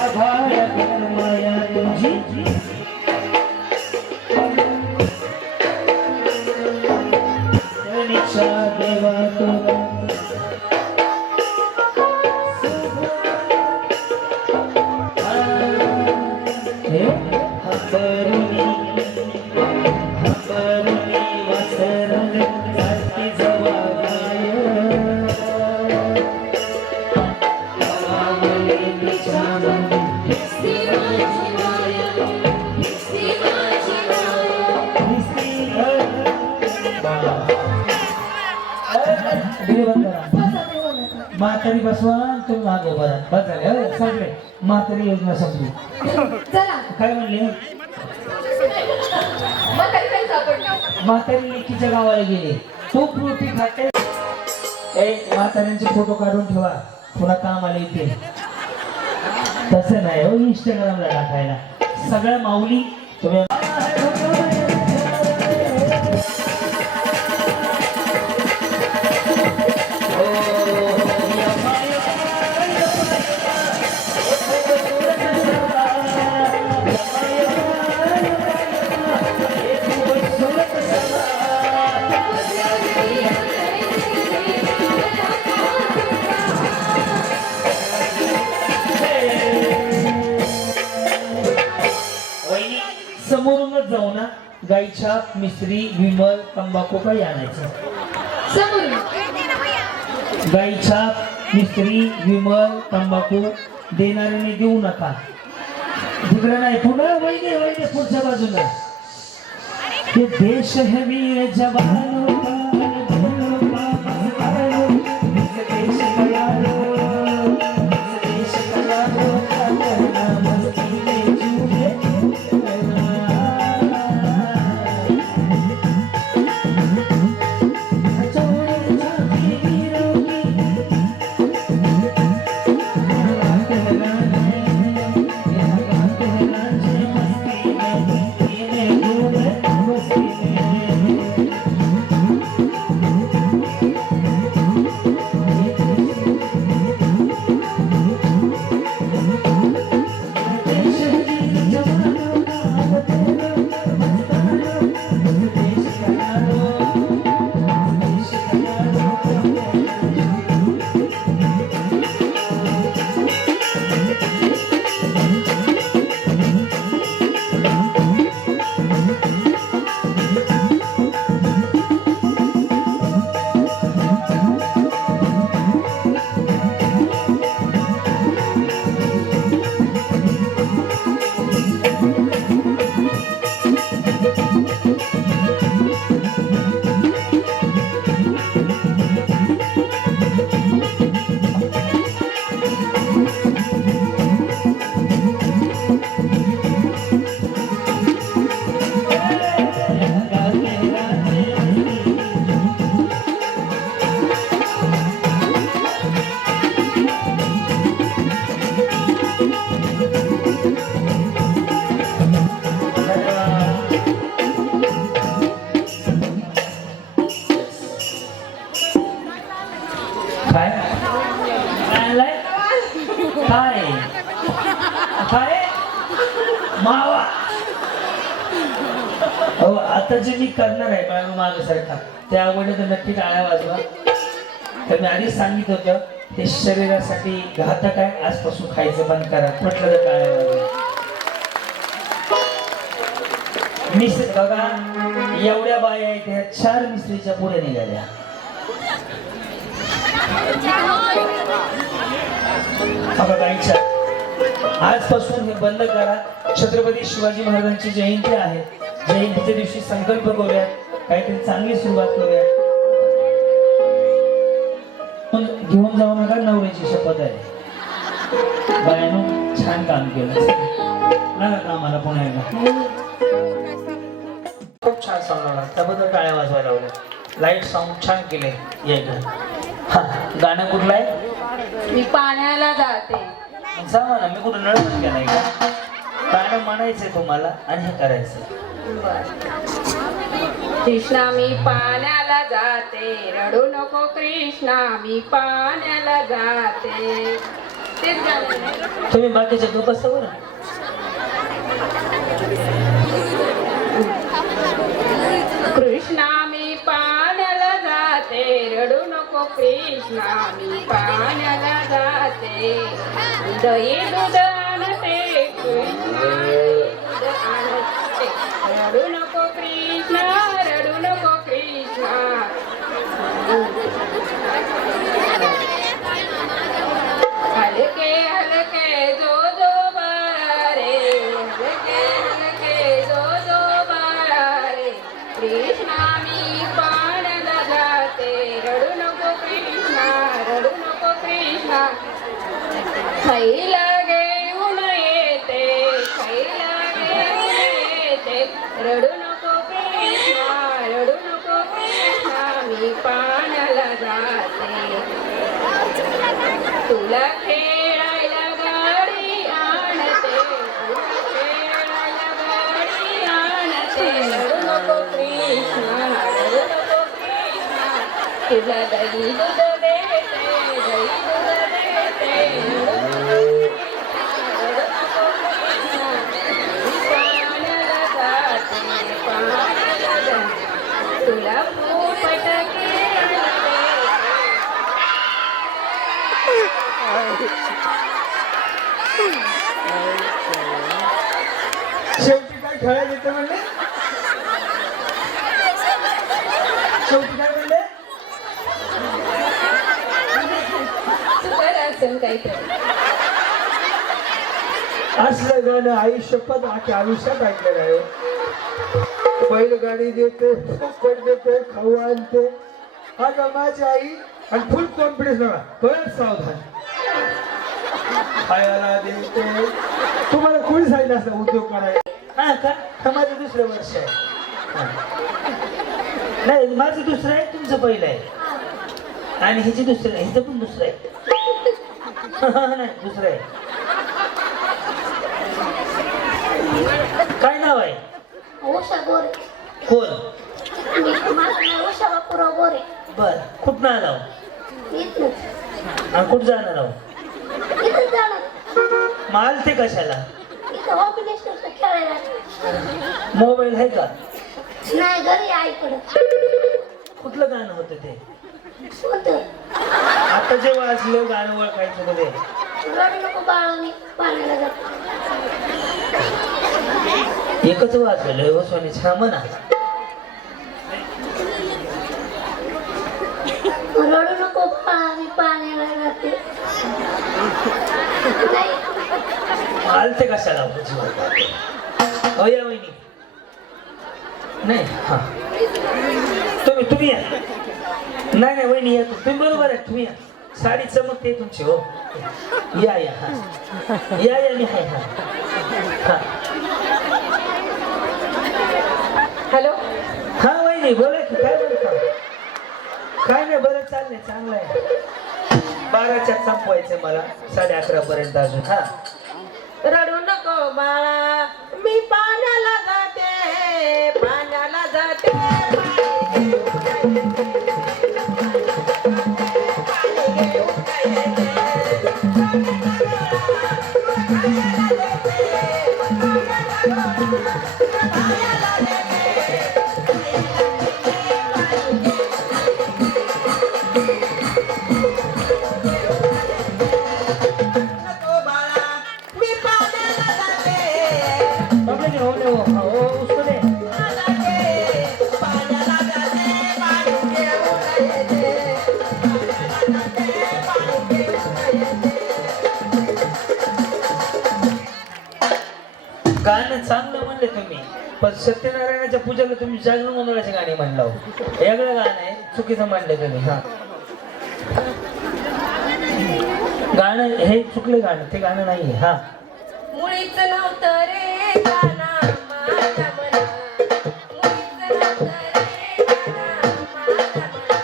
आभाळ माया तुझी देवा तुला म्हातारी बसवा तुम्ही मागो बरा. बस झाले सगळे. म्हातारी योजना संपली. चला काय म्हणले? म्हातारी काही सापडली. म्हातारी लेकीच्या गावाला गेली. खूप रोटी खाते. म्हाताऱ्यांचे फोटो काढून ठेवा, पुन्हा कामाला येते. तसं नाही हो इंस्टाग्रामला टाकायला. सगळ्या माऊली तुम्ही गाईछाप मिश्री विमल तंबाखू काही आणायचं समोर गाईछाप मिश्री विमल तंबाखू देणाऱ्याने देऊ नका तिकडं नाही पुन्हा वैदे वैदे पुढच्या बाजूला ये देश है वीर जवानों का दिलों का मस्तानो इस देश का यारो इस देश का यारो का करना मस्ती में झूठे छोड़ जाती वीरों की कहना है यहाँ कहना है मस्ती में इन्हें घूमे मस्ती में देश वीर जवानों का दिलों का मस्ताना देश का यारो देश का यारो काय आणलाय काय काय मावा अहो आता जे मी करणार आहे पण मागसारखा त्या अगोदर तर नक्की टाळ्या वाजवा तर मी आधीच सांगितलं होतं हे शरीरासाठी घातक आहे आजपासून खायचं बंद करा म्हटलं तर टाळ्या वाजवा मिस बघा एवढ्या बाया आहेत ह्या 4 मिस्त्रीच्या पुढे निघाल्या बघा गाईच्या आजपासून हे बंद करा छत्रपती शिवाजी महाराजांची जयंती आहे जयंतीच्या दिवशी संकल्प करूया काहीतरी चांगली सुरुवात करूया पण घेऊन जाऊ नका नवऱ्याची शपथ आहे बायानो छान काम केलं नका कामाला पुण्याला खूप छान साऊंड आला त्याबद्दल टाळ्या वाजवायला लावल्या लाईट साऊंड छान केले यायचं हा गाणं कुठलं आहे मी पाण्याला जाते सांगा ना मी कुठं नळ बंद केलाय का गाणं म्हणायचंय तुम्हाला आणि हे करायचं कृष्णा मी पाण्याला जाते रडू नको कृष्णा मी पाण्याला जाते तेच गाणं तुम्ही बाकीचे लोक कसं बरं कृष्णा मी पाण्याला जाते रडू नको कृष्णा मी पाण्याला जाते दही दूध आणते कृष्णा दूध आणते रडू नको कृष्णा रडू नको कृष्णा हलके हलके जो जो बाळा रे हलके हलके जो जो बाळा रे कृष्णा मी पाण्याला जाते रडू नको कृष्णा रडू नको कृष्णा खाईला घेऊन येते खाईला घेऊन येते रडू नको कृष्णा रडू नको कृष्णा मी पाण्याला जाते तुला खेळायला गाडी आणते तुला खेळायला गाडी आणते रडू नको कृष्णा रडू नको कृष्णा तुला दही दूध देते दही दूध देते रडू नको कृष्णा मी पाण्याला जाते पाण्याला जाते तुला फुफट खेळायला शेवटी काय खेळायला येतं म्हणले शेवटी काय म्हणले? चुकलं असेल काहीतरी. असलं गाणं आई शपथ आखी आयुष्यात ऐकलं नाही. बैलगाडी देते, फुकट देते, खाऊ आणते. आता माझी आई आणि फुल कॉन्फिडन्स बघा, परत सावधान खायला देते. तुम्हाला कोणी सांगितलं असं उद्योग करायला? हा का? हा माझं दुसरं वर्ष आहे. हा. नाही माझं दुसरं आहे, तुमचं पहिलं आहे. आणि ह्याची दुसरं आहे, ह्याचं पण दुसरं आहे. नाही दुसरं आहे. काय नाव आहे? उषा गोरे. कोण? माझं नाव उषा बापूराव गोरे. बर कुठं आला? इथंच आणि कुठं जाणार आहो? इथंच जाणार. माल ते कशाला? इथं हॉकी नेशनलचं खेळायला. मोबाईल आहे का? नाही घरी आईकडं. कुठलं गाणं होतं ते? कोणतं? आता जे वाजलं गाणं ओळखायचं होतं ते. रडू नको बाळाने पाण्याला जात. एकच वाजलं हो सोनी छा म्हणा. रडू नको बाळाने पाण्याला जाते. नाही आलते कशाला हो या वहिनी? नाही हा तुम्ही या. नाही नाही वहिनी या तुम्ही बरोबर आहे. तुम्ही या. साडी चमकते तुमची हो. या या हा या या मी आहे. हा हॅलो. हा वहिनी बोला की काय बोलता? काय नाही बरं चाललंय चांगलं आहे. 12च्या संपवायचंय मला 11:30 पर्यंत अजून. हा रडू नको बाळा मी पाण्याला जाते, पाण्याला जाते. गाणं चांगलं म्हणले तुम्ही, पण सत्यनारायणाच्या पूजेला तुम्ही जागरण मंडळाचे गाणे म्हणला. वेगळं गाणं आहे, चुकीचं म्हणले तुम्ही. हा गाणं हे चुकलं गाणं, ते गाणं नाहीये. हा मुळीच नव्हतं रे गाणं माझ्या मना. मुळीच नव्हतं रे गाणं माझ्या मना.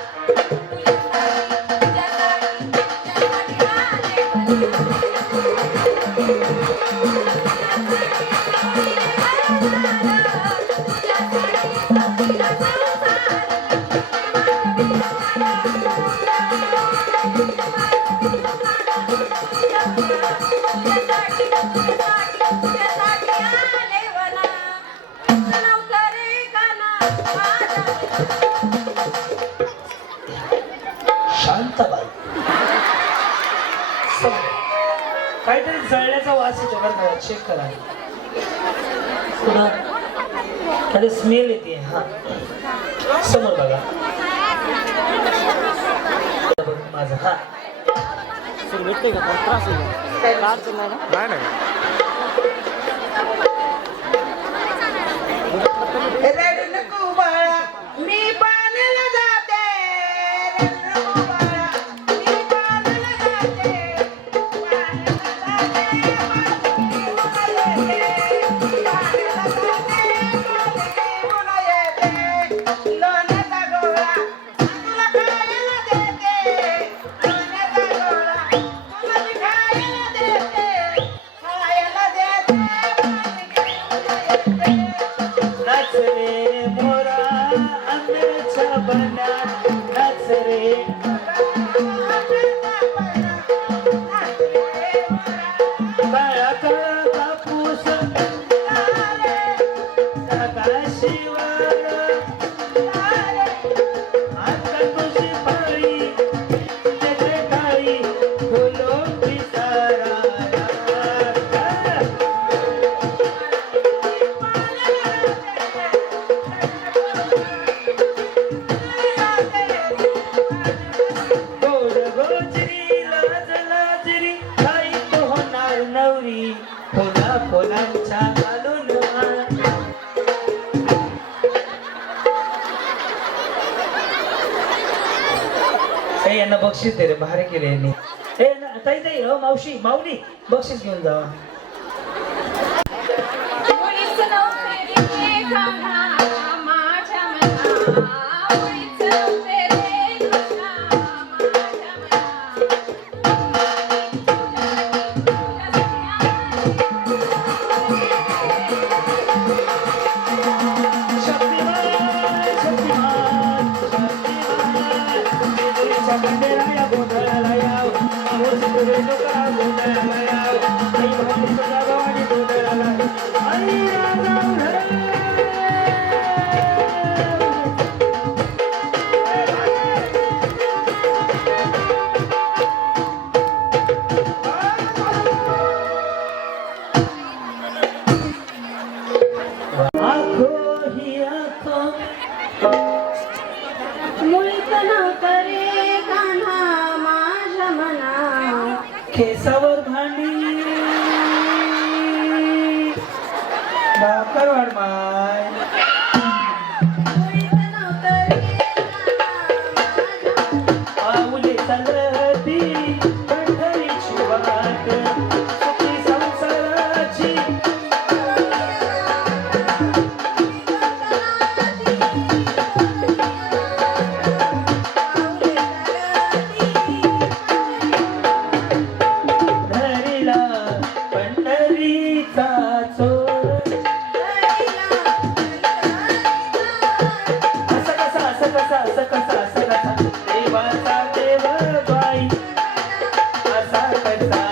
तुझ्यासाठी आले शांताबाई काहीतरी जळण्याचा वास येतो बरं का, चेक करा. पुढं अरे स्मेल येते. हा समोर बघा माझा. हा रडू नको बाळा मी पाण्याला जाते. रडू नको बाळा मी पाण्याला जाते. लोण्याचा गोळा तुला खायला देते. लोण्याचा गोळा तुला मी खायला देते. खायला देते. नाच रे यांना बक्षीस दे रे, भारी केले यांनी. ए ताई ताई, मावशी माऊली, बक्षीस घेऊन जावा. मुळीच नव्हते रे कान्हा माझ्या मना, मुळीच नव्हते रे कान्हा माझ्या मुळीच नव्हतं रे कान्हा माझ्या मना, केसावर भांडी भाकर वाढ माय. मुळीच नव्हतं रे कान्हा पाऊले चालती पंढरीची वाट, सुखी संसाराची धरिला पंढरीचा चोर. असं कसा देवाचा देव बाई, असा कसा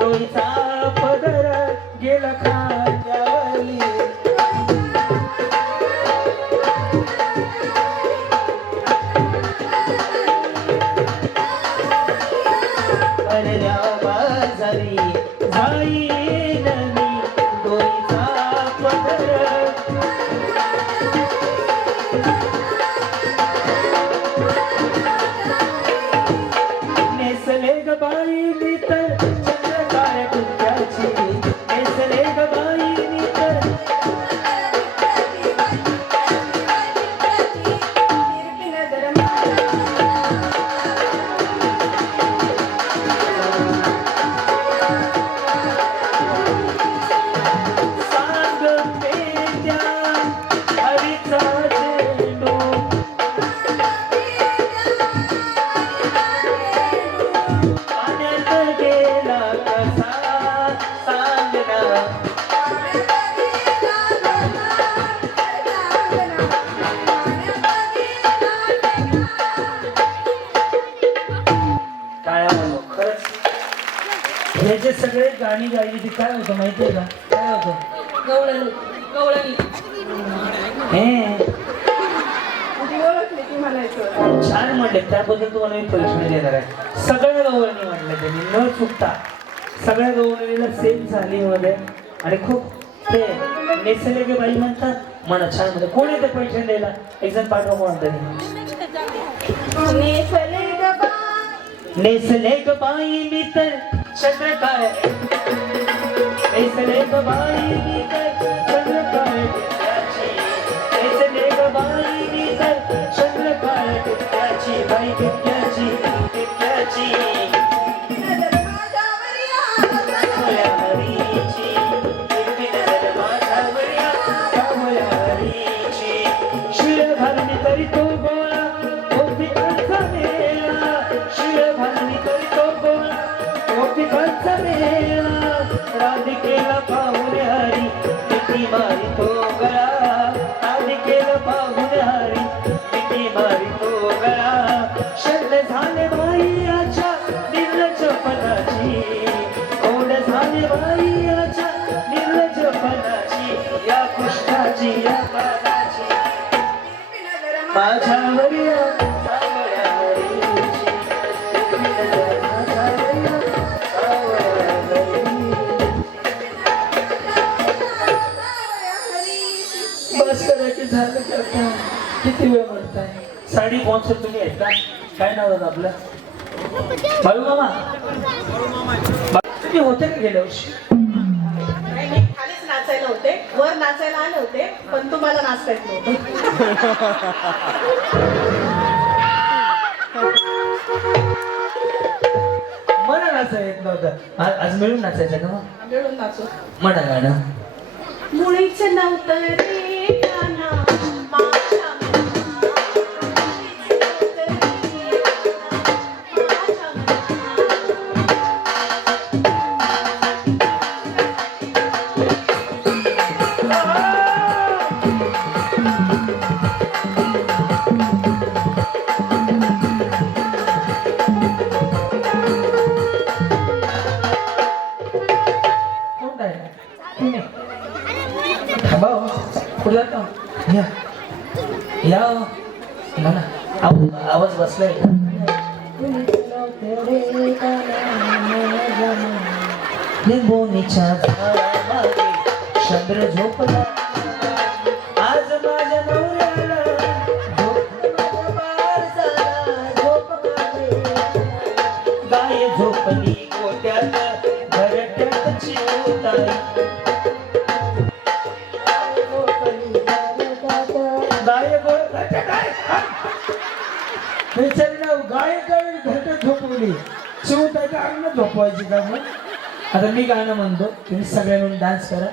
डोईचा पदर गेला खांद्यावरी. अरल्या बाजारी जाईन मी, डोईचा पदर नेसले ग बाई मी तर चंद्रकाळ कुंत्याची, नेसले ग बाई मी तर सांग पेट्या हरीचा चेंडू. पाण्यात गेला कसा सांगना, टाळ्या वाजव. खरंच हे जे सगळे गाणी गायली ती काय होतं माहितीये का? काय होतं गवळणी हे ती ओळखली की म्हणायचं. छान म्हणले, त्याबद्दल तुम्हाला मी प्रश्न देणार आहे. सगळ्या गवळणी म्हटलं त्यांनी न चुकता, सगळ्या गवळणीला सेम झालीमध्ये आणि खूप ते नेसले गे बाई म्हणतात मला छान म्हणते. कोण येते पैसे द्यायला? एक जण पाठवा कोण तरी. नेसले ग बाई, नेसले ग बाई मी तर चंद्रकाळ, नेसले ग बाई मी तर चंद्रकाळ टिपक्याची, नेसले ग बाई मी तर चंद्रकाळ टिपक्याची, बाई टिपक्याची टिपक्याची. सावळ्या हरीची, टिपकी नजर माझ्यावरया, सावळ्या हरीची. शिळ घालून तरी तो गोळा, गोपिकांचा मेळा. शिळ घालून तरी तो गोळा, गोपिकांचा मेळा. राधिकेला पाहुणे हरी, मिठी मारी तो गळा. राधिकेला पाहुणे हरी, मिठी मारी तो गळा. शरद झाले बाईच्या निर्लज्जपणाची, ओढ झाले बाईच्या निर्लज्जपणाची, या कृष्णाची या पादाची. माझ्यावर या सावळ्या हरीची, माझ्यावर या सावळ्या हरीची. बस करायची झालं की आता किती वेळ म्हणताय? साडी स्पॉन्सर तुम्ही आहेत का? काय नाव होतं आपलं? बाळू मामा. तुम्ही होते का गेल्या वर्षी? नव्हते, वर नाचायला आले होते, पण तुम्हाला नाचता येत नव्हतं. मला नाचायला येत नव्हतं. आज मिळून नाचायचं का मग? मिळून नाचू. म्हणा गाणं. मुळीच नव्हतं रे गाणं माझ्या मनात. कोण काय? तुम्ही? थांबा हो. कुठे जाता? या. या हो. म्हणा. आवाज बसलाय का? लिंबोनीच्या झाडामागे चंद्र झोपला. आज माझ्या नवऱ्याला झोप बाहेर झाला. झोप गाय झोपली गोट्यात घरट्यात चिवताई. गाय गाय घरट्यात झोपवली. चिवताई अंग झोपवायची का मग? आता मी गाणं म्हणतो, तुम्ही सगळ्या मिळून डान्स करा.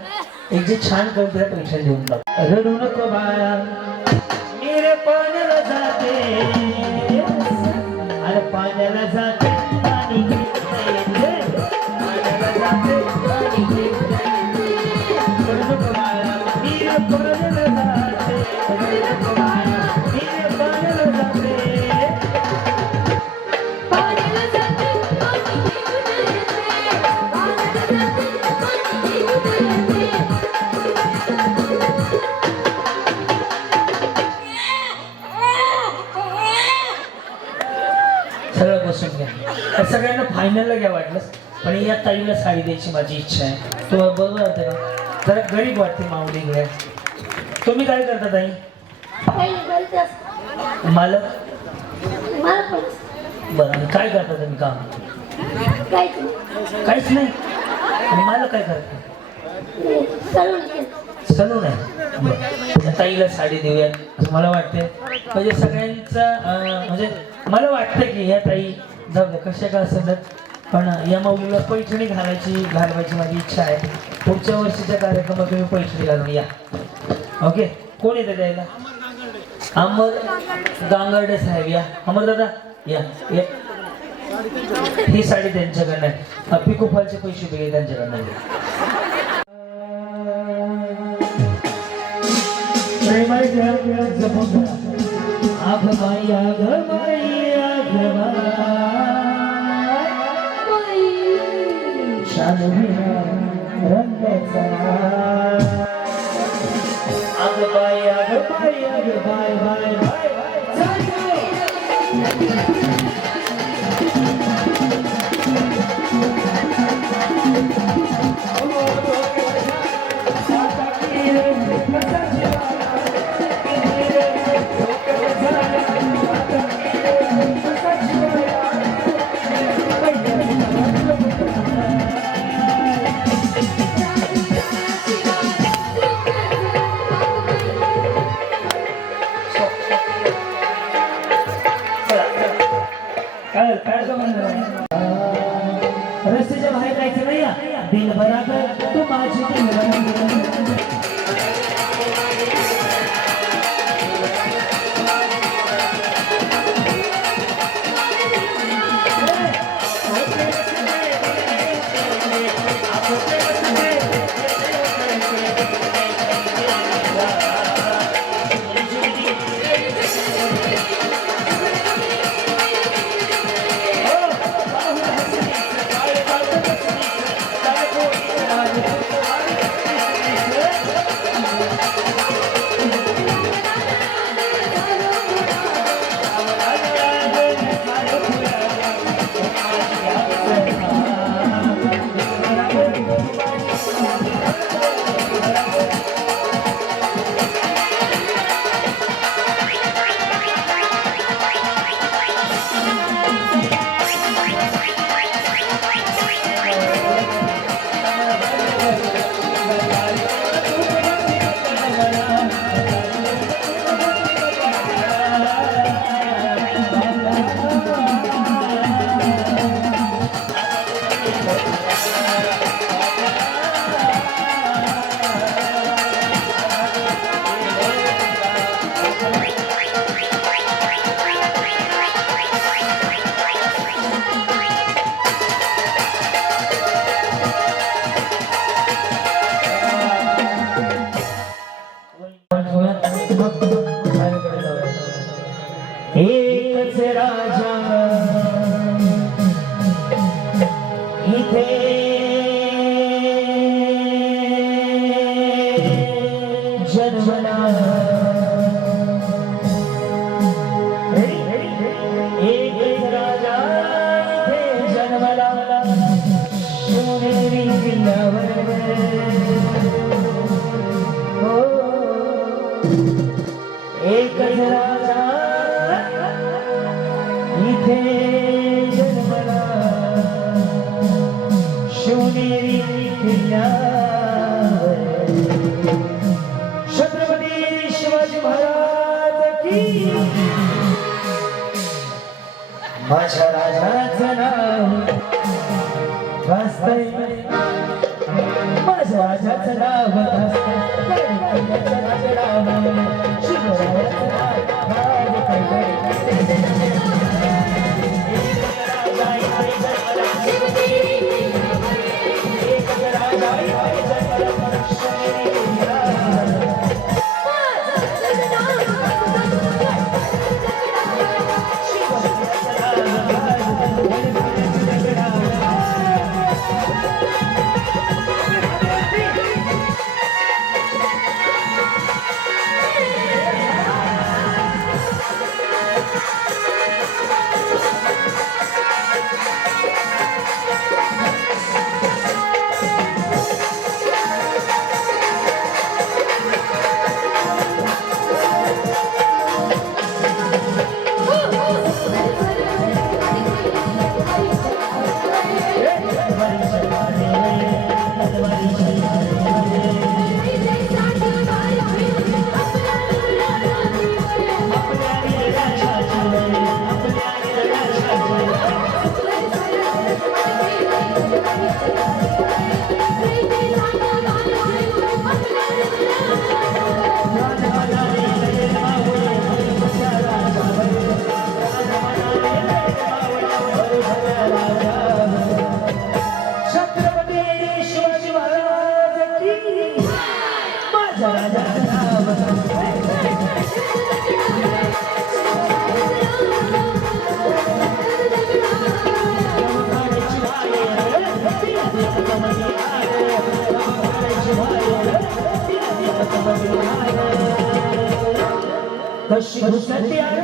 एक जे छान करू त्याला परीक्षा देऊन टाक. रडू नको बाळा, मेरे पाण्याला जाते. अरे पाण्याला जाते पाणी घेत नाही. पाण्याला जाते पाणी घेत नाही. रडू नको बाळा, मेरे पाण्याला जाते. रडू नको बाळा, मेरे पाण्याला जाते. सगळं बसून घ्या. या सगळ्यांना फायनलला घ्या वाटलंच, पण या ताईला साडी द्यायची माझी इच्छा आहे. तो बरोबर होते का? जरा गरीब वाटते माऊली घ्या. तुम्ही काय करता ताई? मालक. बरं, काय करता तुम्ही काम? काहीच नाही. आणि मालक काय करता? सलून आहे. बरं, या ताईला साडी देऊया असं मला वाटते. म्हणजे सगळ्यांचा म्हणजे मला वाटतं की ह्या ताई जाऊ द्या कशा का असेल, पण या माऊलीला पैठणी घालवायची माझी इच्छा आहे. पुढच्या वर्षीच्या कार्यक्रमात तुम्ही पैठणी घालून या. ओके. कोण येतं द्यायला? अमर गांगर्डे साहेब या. अमर दादा या. ही साडी त्यांच्याकडनं आहे. पिको फॉलचे पैसे वेगळे त्यांच्याकडनं आहे. आग बाई आग बाई आग रंगाचा. आग बाई आग बाई आग बाय बाय बाय रस्त्याच्या बाहेर जायचं नाही या. दिल बराबर तू माझी दिल बराबर. जन्मला एक राजा इथे जन्मला शिवनेरी किल्ल्यावर हो एक राजा इथे जन्मला शिवनेरी किल्ल्यावर छत्रपती शिवाजी महाराज की माझ्या राजाचं नाव भासतंय माझ्या राजाचं नाव भासतंय शिवरायाचं कशी घुसती आणि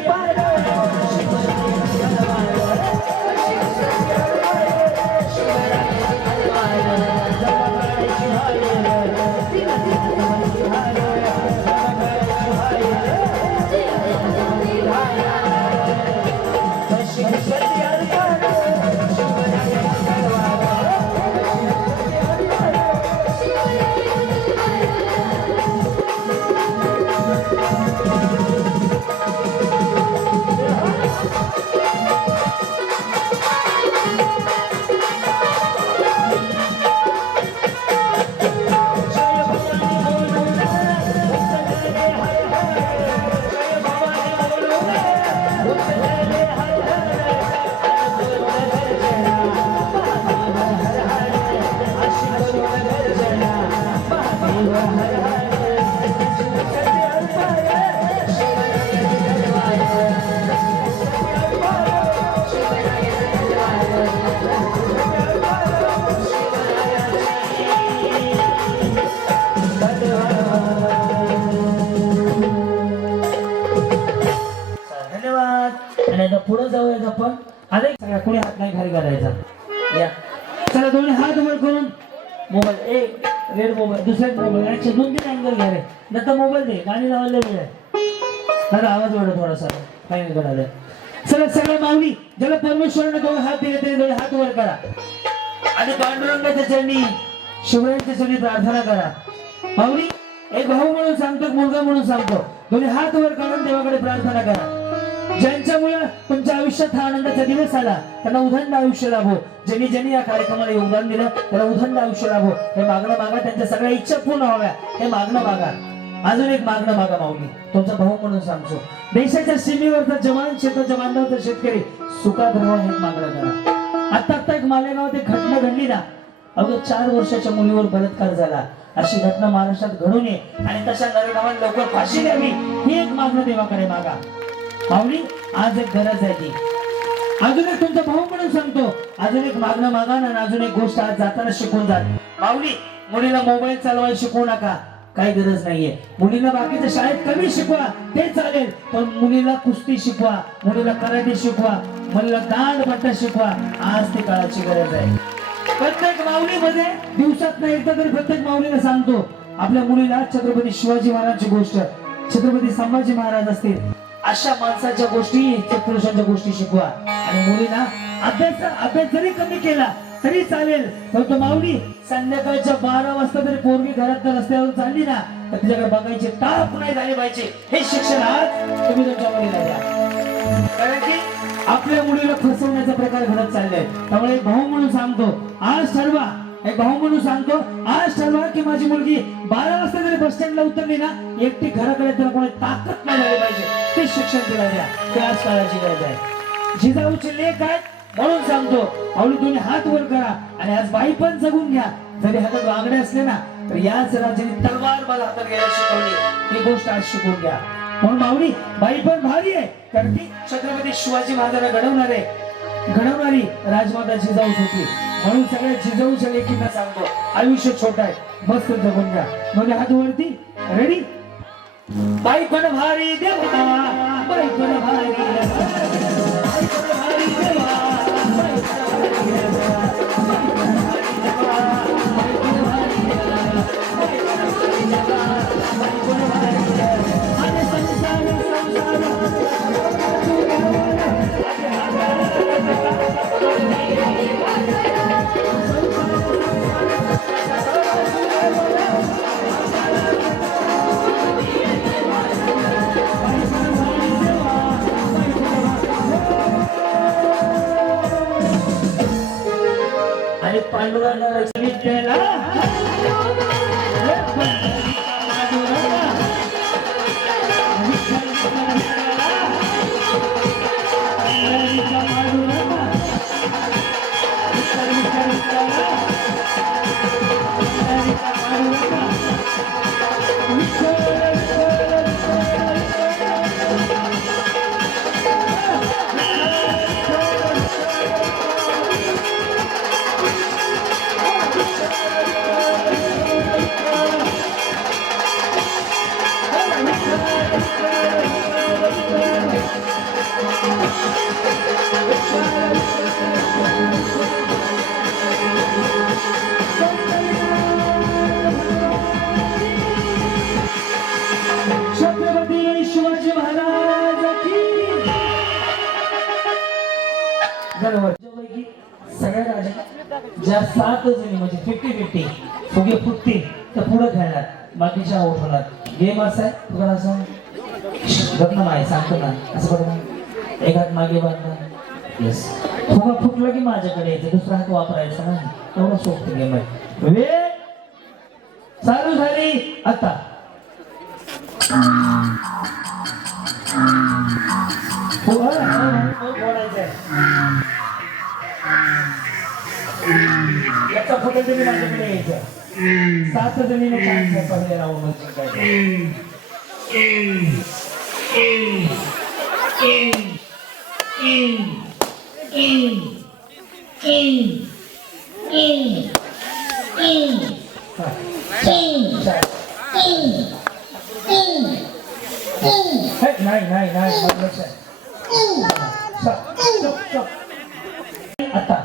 पुढे जाऊयात आपण. आता सगळ्या कोणी हात नाही खाली करायचा. या चला दोन्ही हात वर करून मोबाईल एक रेड मोबाईल दुसऱ्या मोबाईल याचे 2-3 अँगल घ्या रे. नंतर मोबाईल दे गाणी लावायला वेळ आहे. दादा आवाज वाढव थोडासा फायनल करायला. चला सगळ्या माऊली ज्याला परमेश्वराने 2 हात दिले ते 2 हात वर करा आणि पांडुरंगाच्या चरणी शिवरायांच्या चरणी प्रार्थना करा. माऊली एक भाऊ म्हणून सांगतो मुलगा म्हणून सांगतो दोन्ही हात वर काढून देवाकडे प्रार्थना करा. ज्यांच्यामुळे तुमच्या आयुष्यात हा आनंदाचा दिवस आला त्यांना उदंड आयुष्य लाभो. ज्यांनी ज्यांनी या कार्यक्रमाला योगदान दिलं त्याला उदंड आयुष्य लाभो. हे मागणं मागा त्यांच्या सगळ्या इच्छा पूर्ण व्हाव्या हे मागणं मागा. अजून एक मागणं मागा माऊली तुमचा भाऊ म्हणून सांगतो. देशाच्या सीमेवरचा जवान शेताच्या बांधवाचा शेतकरी सुखात राहावा हे मागणं करा. आता एक मालेगावात एक घटना घडली ना. अगदी 4 वर्षाच्या मुलीवर बलात्कार झाला. अशी घटना महाराष्ट्रात घडू नये आणि तशा नरगावांना लवकर फाशी द्यावी ही एक मागणं देवाकडे मागा. माऊली आज एक गरज आहे ती. अजून एक तुमचा भाऊ म्हणून सांगतो अजून एक मागणं मागा ना. अजून एक गोष्ट आज जाताना शिकून जात. माऊली मुलीला मोबाईल चालवायला शिकवू नका. काही गरज नाहीये. मुलीला बाकीच्या शाळेत कमी शिकवा ते चालेल, पण मुलीला कुस्ती शिकवा, मुलीला कराटे शिकवा, मुलीला दांडपट्टा शिकवा. आज ती काळाची गरज आहे. प्रत्येक माऊलीमध्ये दिवसात एकदा तरी प्रत्येक माऊलीला सांगतो, आपल्या मुलीला छत्रपती शिवाजी महाराजांची गोष्ट, छत्रपती संभाजी महाराज असतील अशा माणसाच्या गोष्टी, पुरुषांच्या गोष्टी शिकवा. आणि मुलीला अभ्यास जरी कमी केला तरी चालेल, परंतु माऊली संध्याकाळच्या 12 वाजता जरी पोरगी घरात रस्त्यावर चालली ना तर तिच्याकडे बघायची ताप नाही झाली पाहिजे. हे शिक्षण आज तुम्ही तुमच्या मुलीला द्या, कारण की आपल्या मुलीला फसवण्याचा प्रकार घडत चाललाय. त्यामुळे एक भाऊ म्हणून सांगतो, आज ठरवा, एक भाऊ म्हणून सांगतो, आज ठरवा की माझी मुलगी 12 वाजता जरी बस स्टँडला उतरली ना, एकटी घराकडे तर कोणी ताकद नाही झाली पाहिजे. ते शिक्षण तिला द्या, ते आज काळाची गरज आहे. जिजाऊचे लेख आहेत म्हणून सांगतो, आवडी तुम्ही हात वर करा आणि आज बाई पण जगून घ्या. जरी हातात वागडे असले ना तर याच राजाने तलवार मला हातात घ्यायला शिकवली, ही गोष्ट आज शिकून घ्या. म्हणून माऊली बाई पण भारी आहे, कारण ती छत्रपती शिवाजी महाराजांना घडवणारी राजमाता जिजाऊ होती. म्हणून सगळ्या जिजाऊच्या लेखींना सांगतो, आयुष्य छोट आहे, मस्त जगून घ्या. म्हणजे हात वरती, रेडी. बाई पण भारी देवा, बाई पण भारी देवा, बाई पण भारी देवा, बाई पण भारी देवा, बाई पण भारी देवा, बाई पण भारी देवा, बाई पण भारी देवा, बाई पण भारी देवा. आणि संसार आणि पांडुरंगा विद्याला छत्रपती शिवाजी महाराज की सगळ्या राजा ज्या 7 जणी म्हणजे 50-50 फुगे फुटतील तर पुढे खेळणार, बाकीच्या आउट होणार. गेम असा आहे, तुला असं गप्पा माय सांगतो ना, असं बघा एक हात मागे बांधणार, येस फुगा फुटला की माझ्याकडे यायचं, दुसरा हात वापरायचा नाही. एवढा सोपं गेम आहे. वेळ चालू झाली आता. याचा फुटे तरी माझ्याकडे यायचं. 7 जणीने चान्स पहिले राहून नाही आता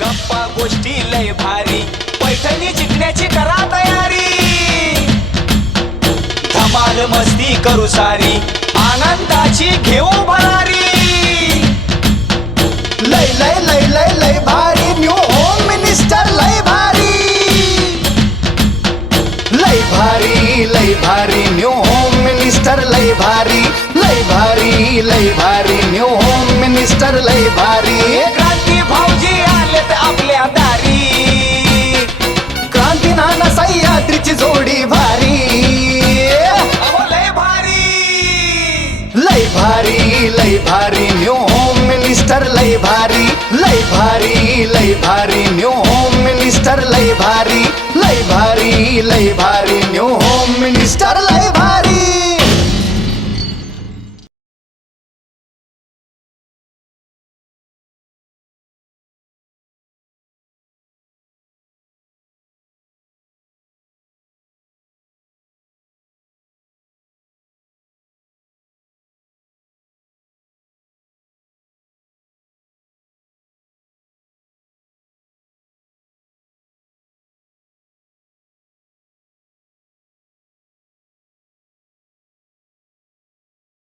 गप्पा गोष्टी लय भारी पैठणी जिंकण्याची करा तयारी धमाल मस्ती करू सारी आनंदाची घेऊ भरारी लय लय लय लय लय भारी न्यू होम मिनिस्टर लय भारी लय भारी लय भारी न्यू होम मिनिस्टर लय भारी लय भारी लय भारी न्यू होम मिनिस्टर लय भारी क्रांती भाऊजी आलेत आपल्या दारी क्रांती नाना सह्याद्रीची जोडी भारी अहो लय भारी लय भारी लय भारी न्यू होम मिनिस्टर लय भारी लय भारी लय भारी न्यू होम मिनिस्टर लय भारी लय भारी लय भारी न्यू होम मिनिस्टर लय भारी